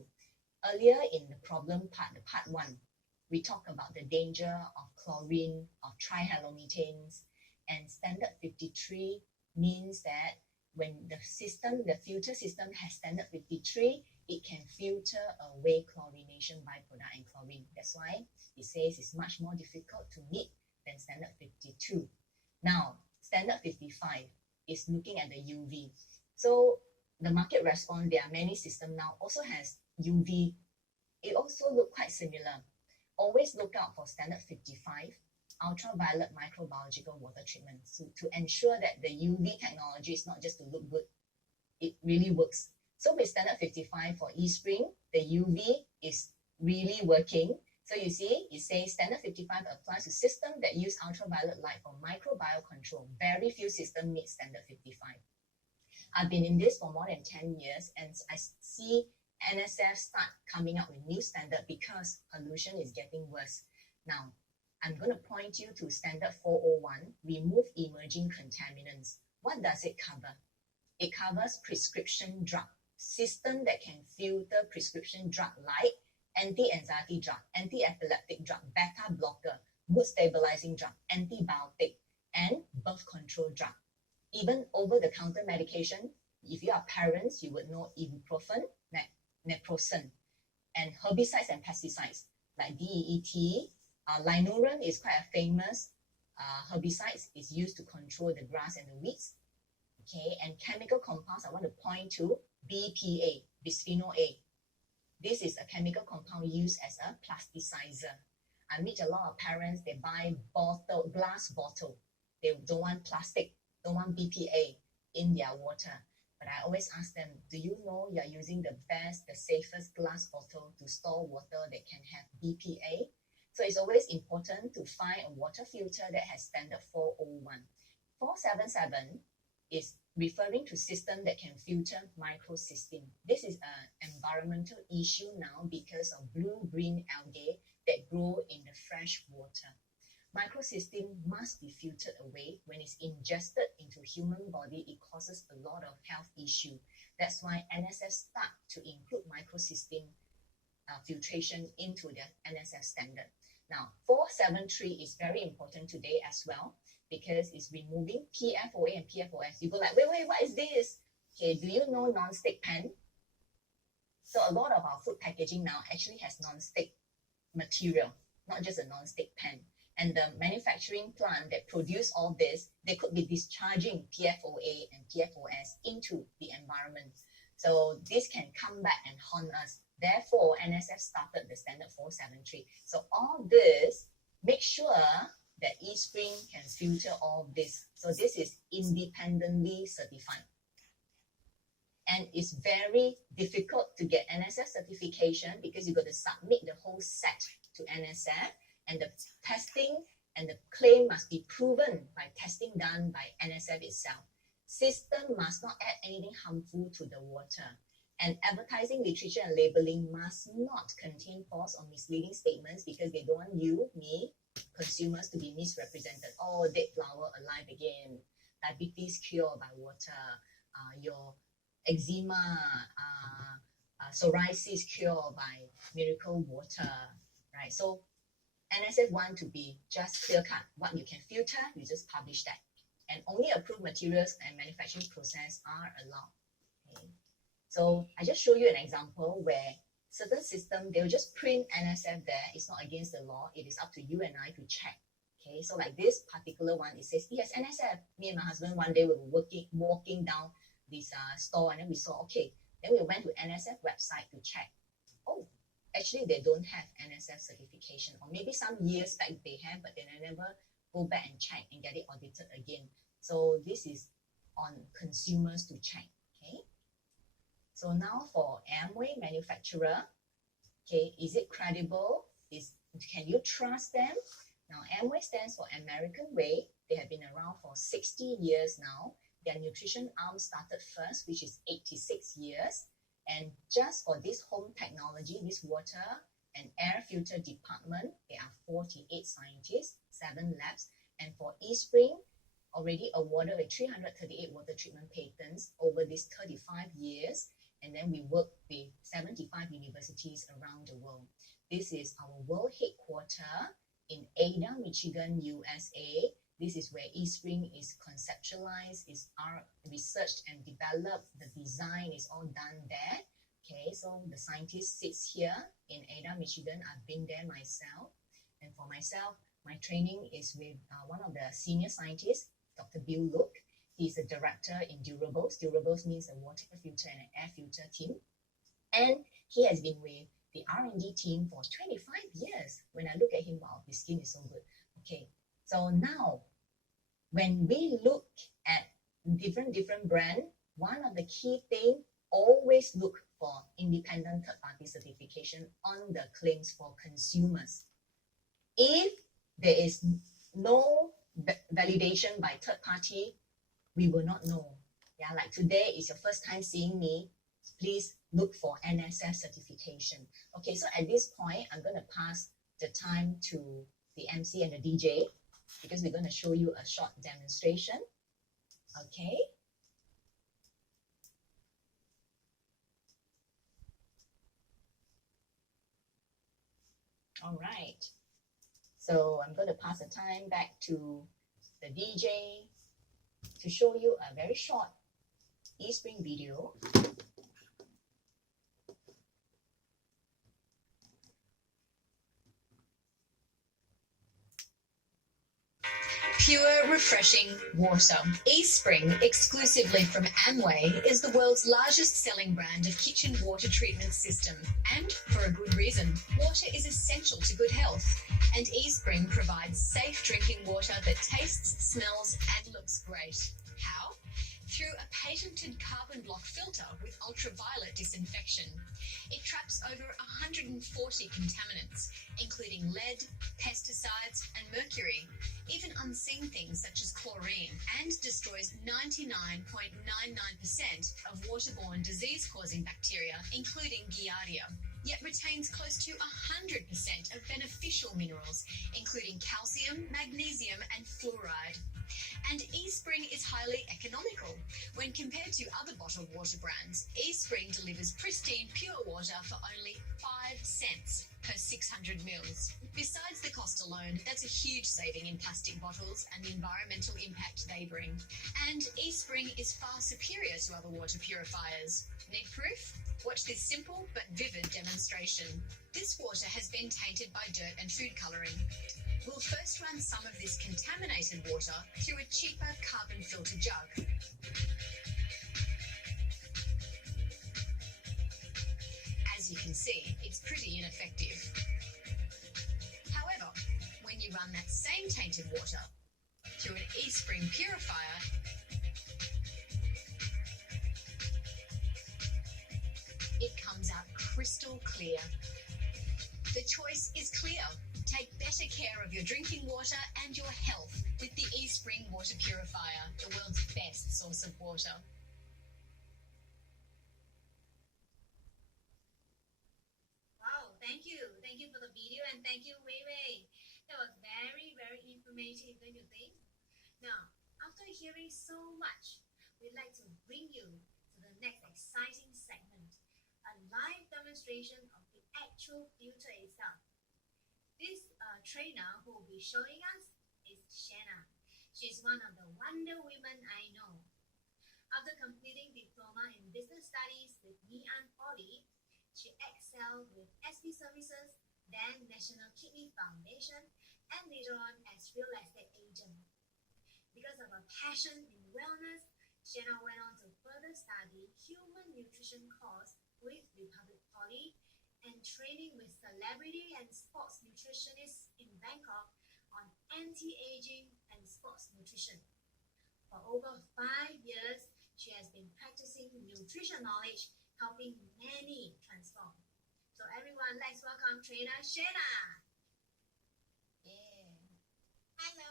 Earlier in the problem part, the part 1, we talk about the danger of chlorine, of trihalomethanes, and standard 53 means that when the filter system has standard 53, it can filter away chlorination byproduct and chlorine. That's why it says it's much more difficult to meet than standard 52. Now, standard 55 is looking at the UV. So the market response, there are many systems now, also has UV. It also look quite similar. Always look out for standard 55, ultraviolet microbiological water treatment, to ensure that the UV technology is not just to look good, it really works. So with standard 55 for eSpring, the UV is really working. So you see, it says standard 55 applies to systems that use ultraviolet light for microbial control. Very few systems meet standard 55. I've been in this for more than 10 years, and I see NSF start coming up with new standard because pollution is getting worse. Now, I'm going to point you to standard 401, remove emerging contaminants. What does it cover? It covers prescription drug, system that can filter prescription drug like anti-anxiety drug, anti-epileptic drug, beta blocker, mood stabilizing drug, antibiotic, and birth control drug. Even over-the-counter medication, if you are parents, you would know ibuprofen, naproxen, and herbicides and pesticides like DEET. Linuren is quite a famous herbicide. It's used to control the grass and the weeds. Okay, and chemical compounds, I want to point to BPA, bisphenol A. This is a chemical compound used as a plasticizer. I meet a lot of parents, they buy glass bottle. They don't want plastic, don't want BPA in their water. But I always ask them, do you know you're using the best, the safest glass bottle to store water that can have BPA? So it's always important to find a water filter that has standard 401. 477 is referring to system that can filter microcystin. This is an environmental issue now because of blue-green algae that grow in the fresh water. Microcystin must be filtered away. When it's ingested into human body, it causes a lot of health issue. That's why NSF start to include microcystin filtration into the NSF standard. Now, 473 is very important today as well because it's removing PFOA and PFOS. You go like, wait, what is this? Okay, do you know non-stick pan? So a lot of our food packaging now actually has non-stick material, not just a non-stick pan. And the manufacturing plant that produce all this, they could be discharging PFOA and PFOS into the environment. So this can come back and haunt us. Therefore, NSF started the standard 473. So all this, make sure that eSpring can filter all this. So this is independently certified. And it's very difficult to get NSF certification because you got to submit the whole set to NSF, and the testing and the claim must be proven by testing done by NSF itself. System must not add anything harmful to the water. And advertising literature and labeling must not contain false or misleading statements because they don't want you, me, consumers to be misrepresented. Oh, dead flower alive again. Diabetes cured by water. Your eczema, psoriasis cured by miracle water. Right? So NSF want to be just clear cut. What you can filter, you just publish that. And only approved materials and manufacturing process are allowed. Okay? So I just show you an example where certain system, they'll just print NSF there. It's not against the law. It is up to you and I to check. Okay, so like this particular one, it says, yes, NSF. Me and my husband, one day we were walking down this store, and then we saw, okay, then we went to NSF website to check. Oh, actually they don't have NSF certification, or maybe some years back they have, but then I never go back and check and get it audited again. So this is on consumers to check. Okay. So now for Amway manufacturer, okay, is it credible? Can you trust them? Now Amway stands for American Way. They have been around for 60 years now. Their nutrition arm started first, which is 86 years. And just for this home technology, this water and air filter department, there are 48 scientists, 7 labs. And for eSpring, already awarded with 338 water treatment patents over these 35 years. And then we work with 75 universities around the world. This is our world headquarters in Ada, Michigan, USA. This is where eSpring is conceptualized, is researched and developed. The design is all done there. Okay, so the scientist sits here in Ada, Michigan. I've been there myself. And for myself, my training is with one of the senior scientists, Dr. Bill Look. He's a director in Durables. Durables means a water filter and an air filter team. And he has been with the R&D team for 25 years. When I look at him, wow, his skin is so good. Okay, so now when we look at different brand, one of the key thing, always look for independent third-party certification on the claims for consumers. If there is no validation by third party, we will not know. Yeah, like today is your first time seeing me, please look for NSF certification. Okay, so at this point, I'm going to pass the time to the MC and the DJ because we're going to show you a short demonstration. Okay. All right. So I'm going to pass the time back to the DJ to show you a very short eSpring video. Pure, refreshing water. eSpring, exclusively from Amway, is the world's largest selling brand of kitchen water treatment system. And for a good reason. Water is essential to good health. And eSpring provides safe drinking water that tastes, smells, and looks great. How? Through a patented carbon block filter with ultraviolet disinfection. It traps over 140 contaminants, including lead, pesticides, and mercury, even unseen things such as chlorine, and destroys 99.99% of waterborne disease-causing bacteria, including Giardia, yet retains close to 100% of beneficial minerals, including calcium, magnesium, and fluoride. And eSpring is highly economical. When compared to other bottled water brands, eSpring delivers pristine, pure water for only 5 cents per 600 mils. Besides the cost alone, that's a huge saving in plastic bottles and the environmental impact they bring. And eSpring is far superior to other water purifiers. Need proof? Watch this simple but vivid demonstration. This water has been tainted by dirt and food colouring. We'll first run some of this contaminated water through a cheaper carbon filter jug. As you can see, it's pretty ineffective. However, when you run that same tainted water through an eSpring purifier, it comes out crystal clear. The choice is clear. Take better care of your drinking water and your health with the eSpring water purifier, the world's best source of water. Wow, thank you. Thank you for the video and thank you, Wei Wei. That was very, very informative, don't you think? Now, after hearing so much, we'd like to bring you to the next exciting segment, a live demonstration of the actual filter itself. This trainer who will be showing us is Shanna. She's one of the wonder women I know. After completing diploma in business studies with Ngee-Ann Poly, she excelled with SP Services, then National Kidney Foundation, and later on as real estate agent. Because of her passion in wellness, Shanna went on to further study human nutrition course with Republic Poly and training with celebrity and sports nutritionists in Bangkok on anti-aging and sports nutrition. For over 5 years, she has been practicing nutrition knowledge, helping many transform. So everyone, let's welcome trainer Shanna. Yeah. Hello,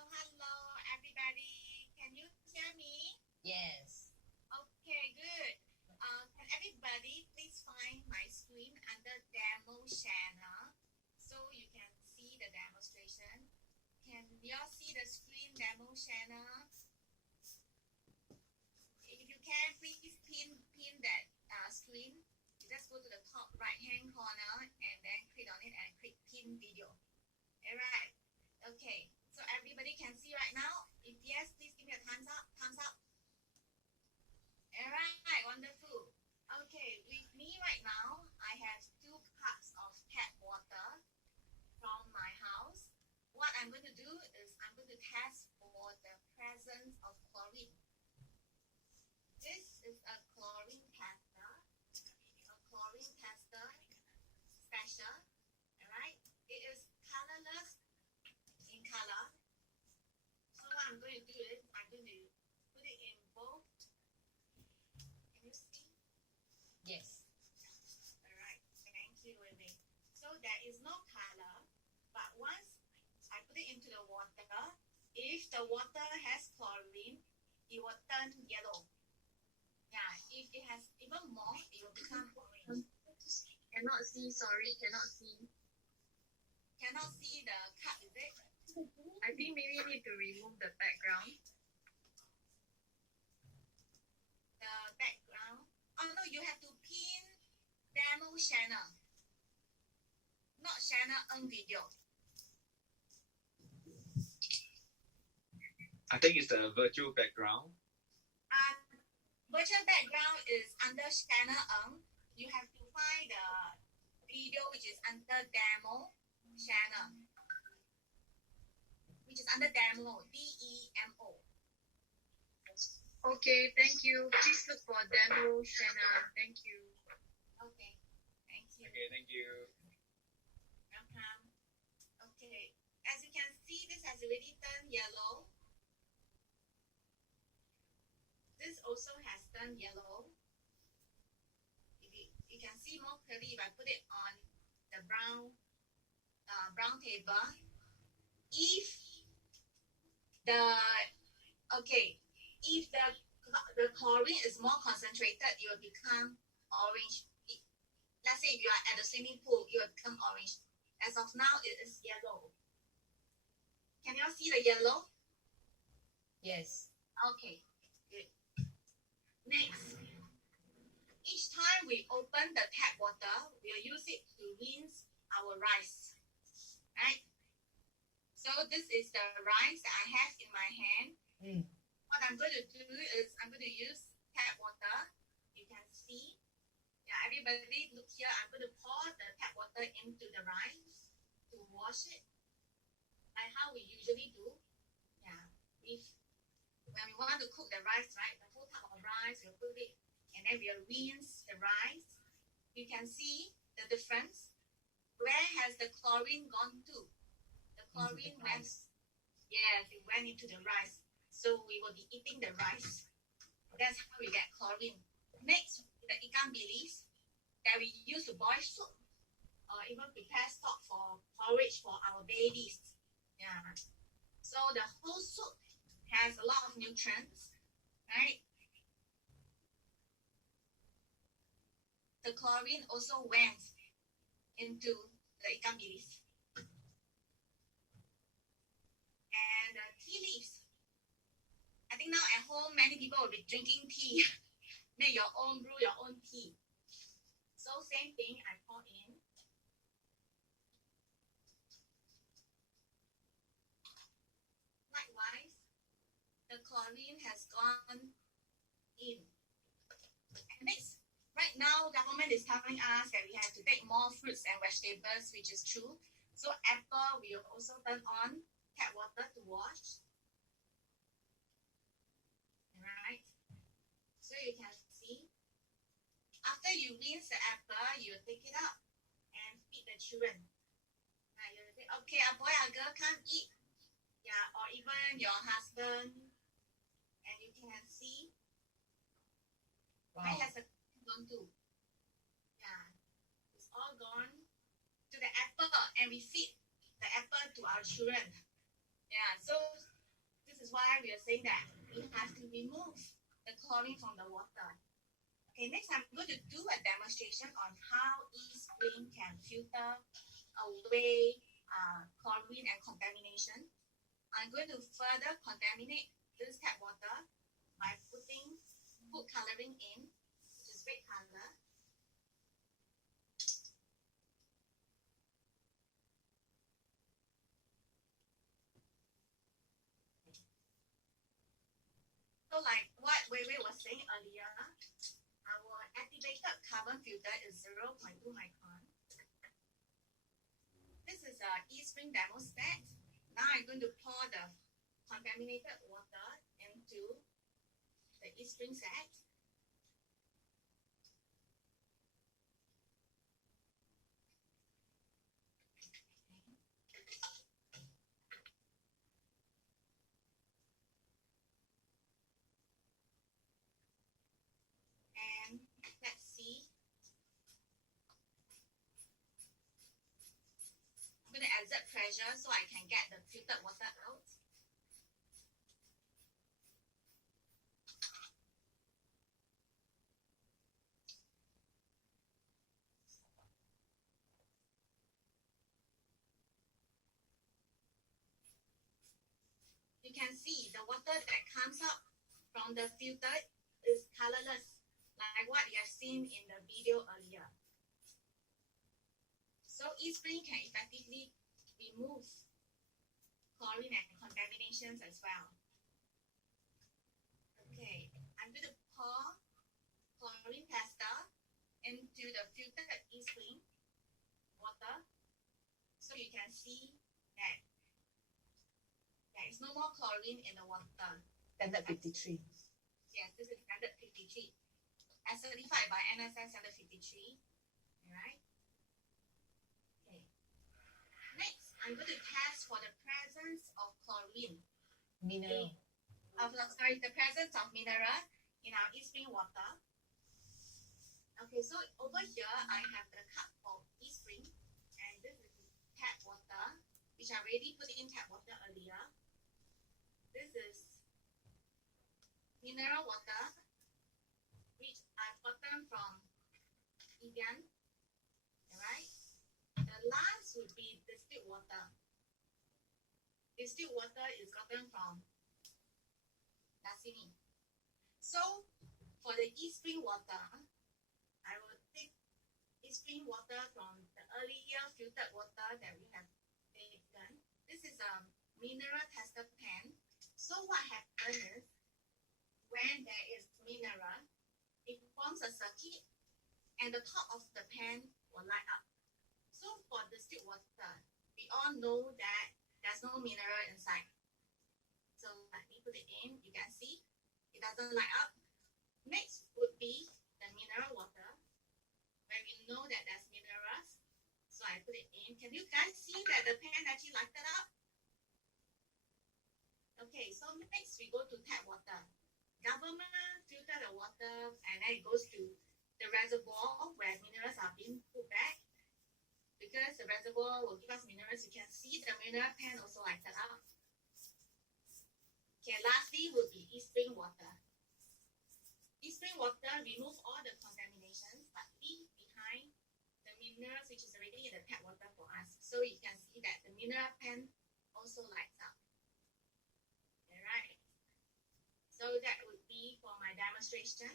everybody. Can you hear me? Yes. Okay, good. Can everybody please find my screen under Demo Channel so you can see the demonstration? Can you all see the screen Demo Channel? If you can, please pin that screen. You just go to the top right-hand corner and then click on it and click pin video. Alright. Okay. So everybody can see right now? If yes, please give me a thumbs up. Alright, wonderful. Okay, with me right now, I have 2 cups of tap water from my house. What I'm going to do is I'm going to test for the presence of chlorine. to do is I'm going to put it in both. Can you see? Yes. All right. Thank you, Wei. So there is no color, but once I put it into the water, if the water has chlorine, it will turn yellow. Yeah, if it has even more, it will become orange. Cannot see, sorry, cannot see. Cannot see the cup, is it? I think maybe need to remove the background. The background. Oh no, you have to pin demo channel, not channel on video. I think it's the virtual background. Virtual background is under channel on. You have to find the video which is under demo channel, which is under demo, DEMO. Okay, thank you. Please look for demo channel. Thank you. Okay, thank you. Okay, thank you. Welcome. Okay, as you can see, this has already turned yellow. This also has turned yellow. You can see more clearly if I put it on the brown table. If the chlorine is more concentrated, it will become orange. Let's say if you are at the swimming pool, it will become orange. As of now, it is yellow. Can you all see the yellow? Yes. Okay, good. Next, each time we open the tap water, we'll use it to rinse our rice, right? So this is the rice that I have in my hand. What I'm going to do is I'm going to use tap water. You can see. Yeah, everybody look here. I'm going to pour the tap water into the rice to wash it, like how we usually do. Yeah, when we want to cook the rice, right? The whole tub of rice, we'll put it, and then we'll rinse the rice. You can see the difference. Where has the chlorine gone to? The chlorine went. Yes, it went into the rice. So we will be eating the rice. That's how we get chlorine. Next, the ikan bilis that we use to boil soup or even prepare stock for porridge for our babies. Yeah. So the whole soup has a lot of nutrients, right? The chlorine also went into the ikan bilis. And the tea leaves. I think now at home, many people will be drinking tea. Make your own, brew your own tea. So same thing, I pour in. Likewise, the chlorine has gone in. And next, right now, government is telling us that we have to take more fruits and vegetables, which is true. So apple, we will also turn on tap water to wash. Right? So you can see, after you rinse the apple, you take it out and feed the children. Right? You say, okay, a boy, a girl can't eat. Yeah, or even your husband. And you can see, where has the gone to? Yeah, it's all gone to the apple, and we feed the apple to our children. Yeah, so this is why we are saying that we have to remove the chlorine from the water. Okay, next I'm going to do a demonstration on how e-spring can filter away chlorine and contamination. I'm going to further contaminate this tap water by putting food coloring in, which is red color. So like what Wei was saying earlier, our activated carbon filter is 0.2 micron. This is a e-spring demo set. Now I'm going to pour the contaminated water into the e-spring set. pressure so I can get the filtered water out. You can see the water that comes out from the filter is colorless, like what you have seen in the video earlier. So eSpring can effectively remove chlorine and contaminations as well. Okay, I'm going to pour chlorine tester into the filtered eSpring water so you can see that there is no more chlorine in the water. Standard 53. Yes, this is standard 53, as certified by NSF standard 53. Alright. Okay. Next, I'm going to test for the presence of chlorine. Mineral. The presence of mineral in our eSpring water. Okay, so over here I have the cup of eSpring, and this is tap water, which I already put in tap water earlier. This is mineral water, which I've gotten from Evian. Alright. The last would be distilled water. Distilled water is gotten from Dasini. So for the eSpring water, I will take eSpring water from the earlier filtered water that we have taken. This is a mineral tester pan. So what happens is, when there is mineral, it forms a circuit and the top of the pan will light up. So for distilled water, we all know that there's no mineral inside. So let me put it in. You can see it doesn't light up. Next would be the mineral water, where we know that there's minerals. So I put it in. Can you guys see that the pan actually lighted up? Okay, so next we go to tap water. Government filter the water and then it goes to the reservoir where minerals are being put back. Because the reservoir will give us minerals, you can see the mineral pan also lighted up. Okay, lastly will be eSpring water. eSpring water remove all the contaminations but leave behind the minerals which is already in the tap water for us. So you can see that the mineral pan also lights up. Alright. So that would be for my demonstration.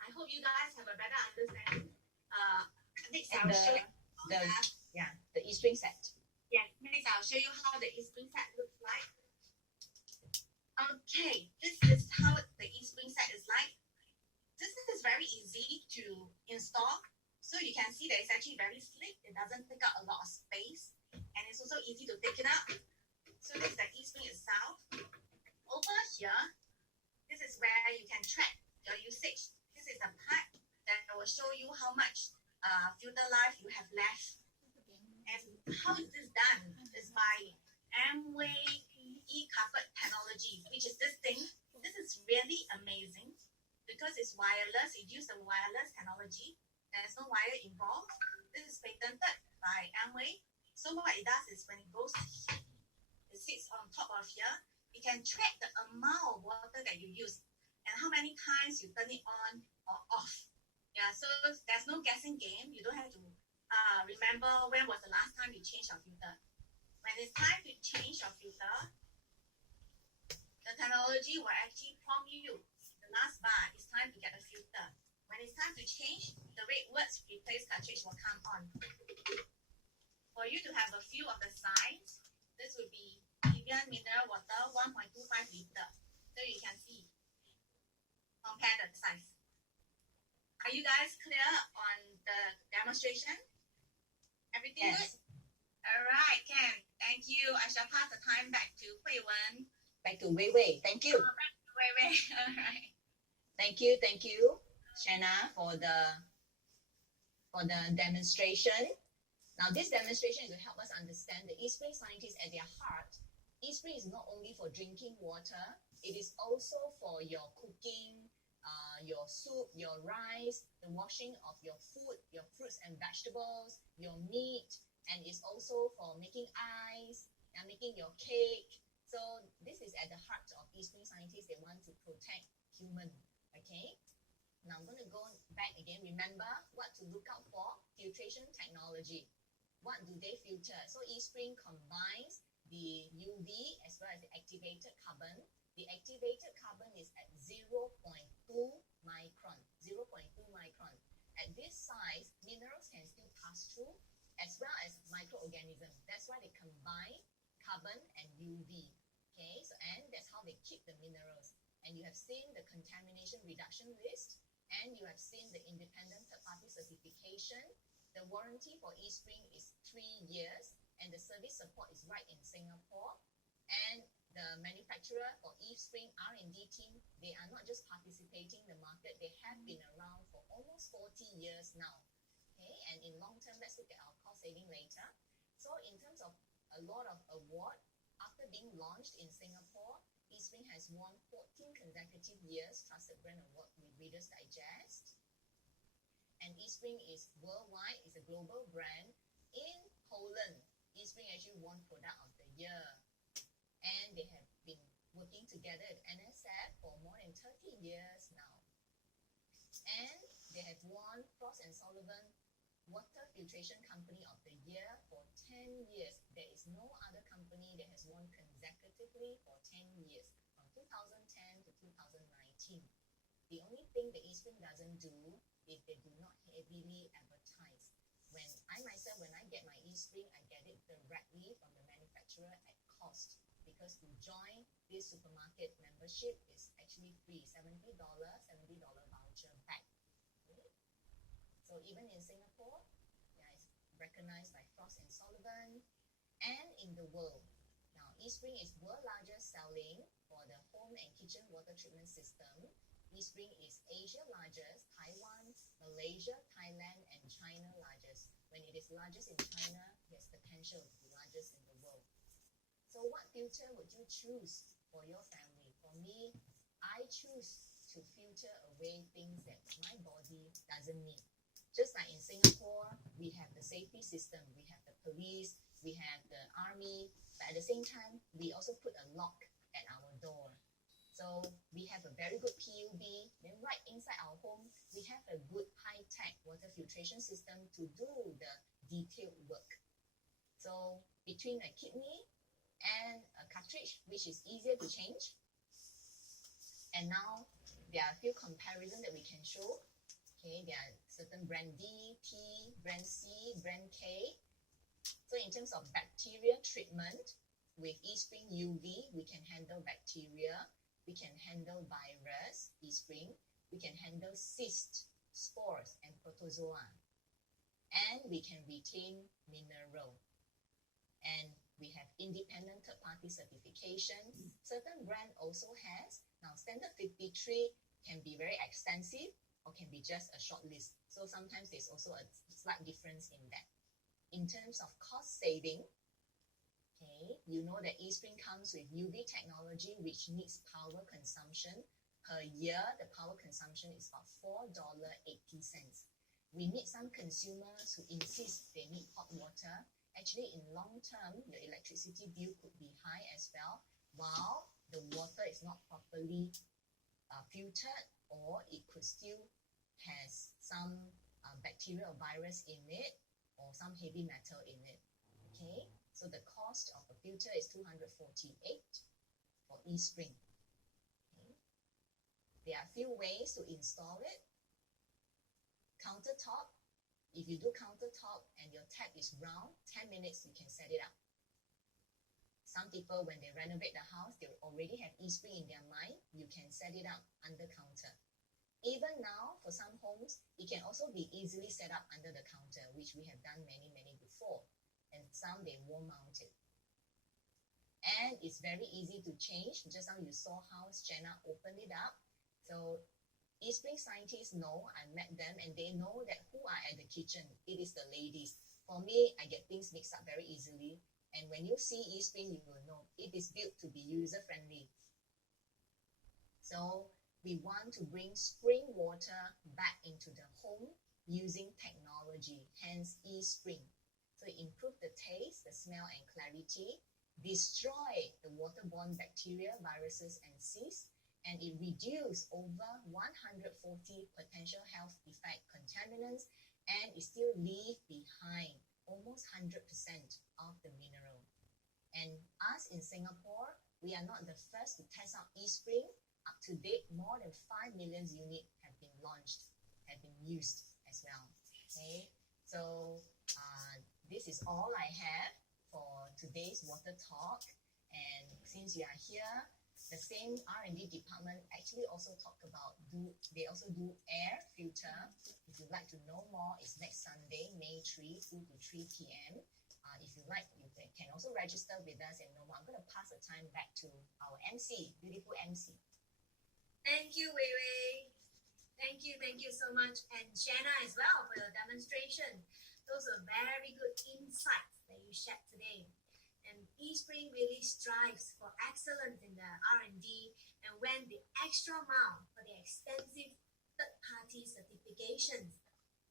I hope you guys have a better understanding. Next I'll show you the eSpring set. Yes, next I'll show you how the eSpring set looks like. Okay, this is how the eSpring set is like. This is very easy to install. So you can see that it's actually very slick. It doesn't take up a lot of space. And it's also easy to take it up. So this is the eSpring itself. Over here, this is where you can track your usage. This is a part that will show you how much filter life you have left. And how is this done? It's by Amway e-carpet technology, which is this thing. This is really amazing because it's wireless. It uses the wireless technology. There's no wire involved. This is patented by Amway. So what it does is when it goes, it sits on top of here. It can track the amount of water that you use and how many times you turn it on or off. Yeah, so there's no guessing game. You don't have to remember when was the last time you changed your filter. When it's time to change your filter, the technology will actually prompt you. The last bar, it's time to get a filter. When it's time to change, the red words replace cartridge will come on. For you to have a feel of the size, this would be Evian mineral water 1.25 liter. So you can see, compare the size. Are you guys clear on the demonstration? Everything good? Alright, Ken. Thank you. I shall pass the time back to Hui Wen. Back to Wei Wei. Thank you. Back to Wei Wei. Alright. Thank you, Shanna, for the demonstration. Now, this demonstration is to help us understand the eSpring scientists at their heart. eSpring is not only for drinking water, it is also for your cooking, your soup, your rice, the washing of your food, your fruits and vegetables, your meat, and it's also for making ice and making your cake. So this is at the heart of Eastspring scientists. They want to protect human. Okay. Now I'm going to go back again. Remember what to look out for: filtration technology. What do they filter? So Eastspring combines the UV as well as the activated carbon. The activated carbon is at 0.2 micron. 0.2 micron. At this size, minerals can still pass through as well as microorganisms. That's why they combine carbon and UV. Okay, so and that's how they keep the minerals. And you have seen the contamination reduction list, and you have seen the independent third-party certification. The warranty for Eastspring is 3 years, and the service support is right in Singapore. And the manufacturer for Eastspring R&D team, they are not just participating in the market, they have been around for almost 40 years now. Okay, and in long term, let's look at our cost saving later. So in terms of a lot of award, after being launched in Singapore, Eastspring has won 14 consecutive years Trusted Brand Award with Reader's Digest. And Eastspring is worldwide, is a global brand. In Poland, Eastspring actually won Product of the Year. And they have been working together with NSF for more than 30 years now. And they have won Frost & Sullivan Water Filtration Company of the Year for 10 years. There is no other company that has won consecutively for 10 years, from 2010 to 2019. The only thing that Eastspring doesn't do is they do not heavily advertise. When I get my Eastspring, I get it directly from the manufacturer at cost. Because to join this supermarket membership is actually free, $70 voucher back. Okay? So even in Singapore, it's recognized by Frost & Sullivan, and in the world. Now, Eastspring is world largest selling for the home and kitchen water treatment system. Eastspring is Asia largest, Taiwan, Malaysia, Thailand, and China largest. When it is largest in China, it has potential to be largest in the world. So what filter would you choose for your family? For me, I choose to filter away things that my body doesn't need. Just like in Singapore, we have the safety system, we have the police, we have the army, but at the same time, we also put a lock at our door. So we have a very good PUB. Then right inside our home, we have a good high-tech water filtration system to do the detailed work. So between a kidney and a cartridge, which is easier to change. And now there are a few comparisons that we can show. Okay, there are certain brand D, T, brand C, brand K. So in terms of bacteria treatment, with Eastspring UV, we can handle bacteria, we can handle virus, Eastspring, we can handle cyst, spores, and protozoa. And we can retain mineral. And we have independent third-party certification. Certain brand also has. Now, standard 53 can be very extensive or can be just a short list. So sometimes there's also a slight difference in that. In terms of cost saving, okay, you know that Eastspring comes with UV technology, which needs power consumption. Per year, the power consumption is about $4.80. We meet some consumers who insist they need hot water. Actually, in long term, the electricity bill could be high as well, while the water is not properly filtered, or it could still has some bacteria or virus in it, or some heavy metal in it. Okay, so the cost of a filter is $248 for Eastspring. Okay. There are a few ways to install it. Countertop. If you do countertop and your tap is round, 10 minutes you can set it up. Some people, when they renovate the house, they already have Eastspring in their mind. You can set it up under counter. Even now, for some homes, it can also be easily set up under the counter, which we have done many before. And some, they wall mount it. And it's very easy to change. Just now you saw how Jenna opened it up. So Eastspring scientists know, I met them, and they know that who are at the kitchen. It is the ladies. For me, I get things mixed up very easily. And when you see Eastspring, you will know it is built to be user-friendly. So we want to bring spring water back into the home using technology, hence Eastspring. So it improves the taste, the smell, and clarity, destroy the waterborne bacteria, viruses, and cysts, and it reduces over 140 potential health effect contaminants, and it still leave behind almost 100% of the mineral. And us in Singapore, we are not the first to test out eSpring. Up to date, more than 5 million units have been launched, have been used as well. Okay, so this is all I have for today's water talk. And since you are here, the same R&D department actually also talk about they also do air filter. If you'd like to know more, it's next Sunday, May 3, 2 to 3 p.m. If you like, you can also register with us and know more. I'm going to pass the time back to our MC, beautiful MC. Thank you, Wei Wei. Thank you so much. And Shanna as well for your demonstration. Those are very good insights that you shared today. And eSpring really strives for excellence in the R&D and went the extra mile for the extensive third-party certifications.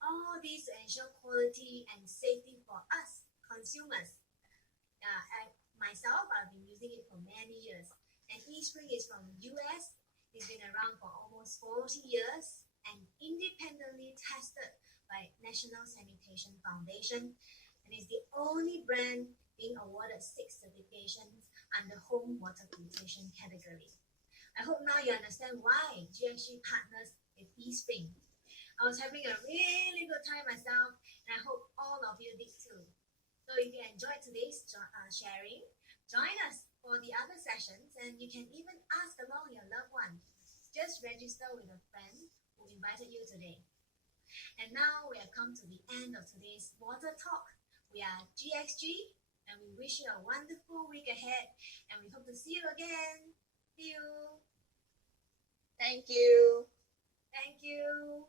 All these to ensure quality and safety for us, consumers. Myself, I've been using it for many years. And eSpring is from US. It's been around for almost 40 years and independently tested by National Sanitation Foundation. And is the only brand being awarded 6 certifications under home water filtration category. I hope now you understand why GSG partners with eSpring. I was having a really good time myself, and I hope all of you did too. So if you enjoyed today's sharing, join us for the other sessions, and you can even ask along your loved one. Just register with a friend who invited you today. And now we have come to the end of today's Water Talk. We are GXG, and we wish you a wonderful week ahead, and we hope to see you again. See you. Thank you. Thank you.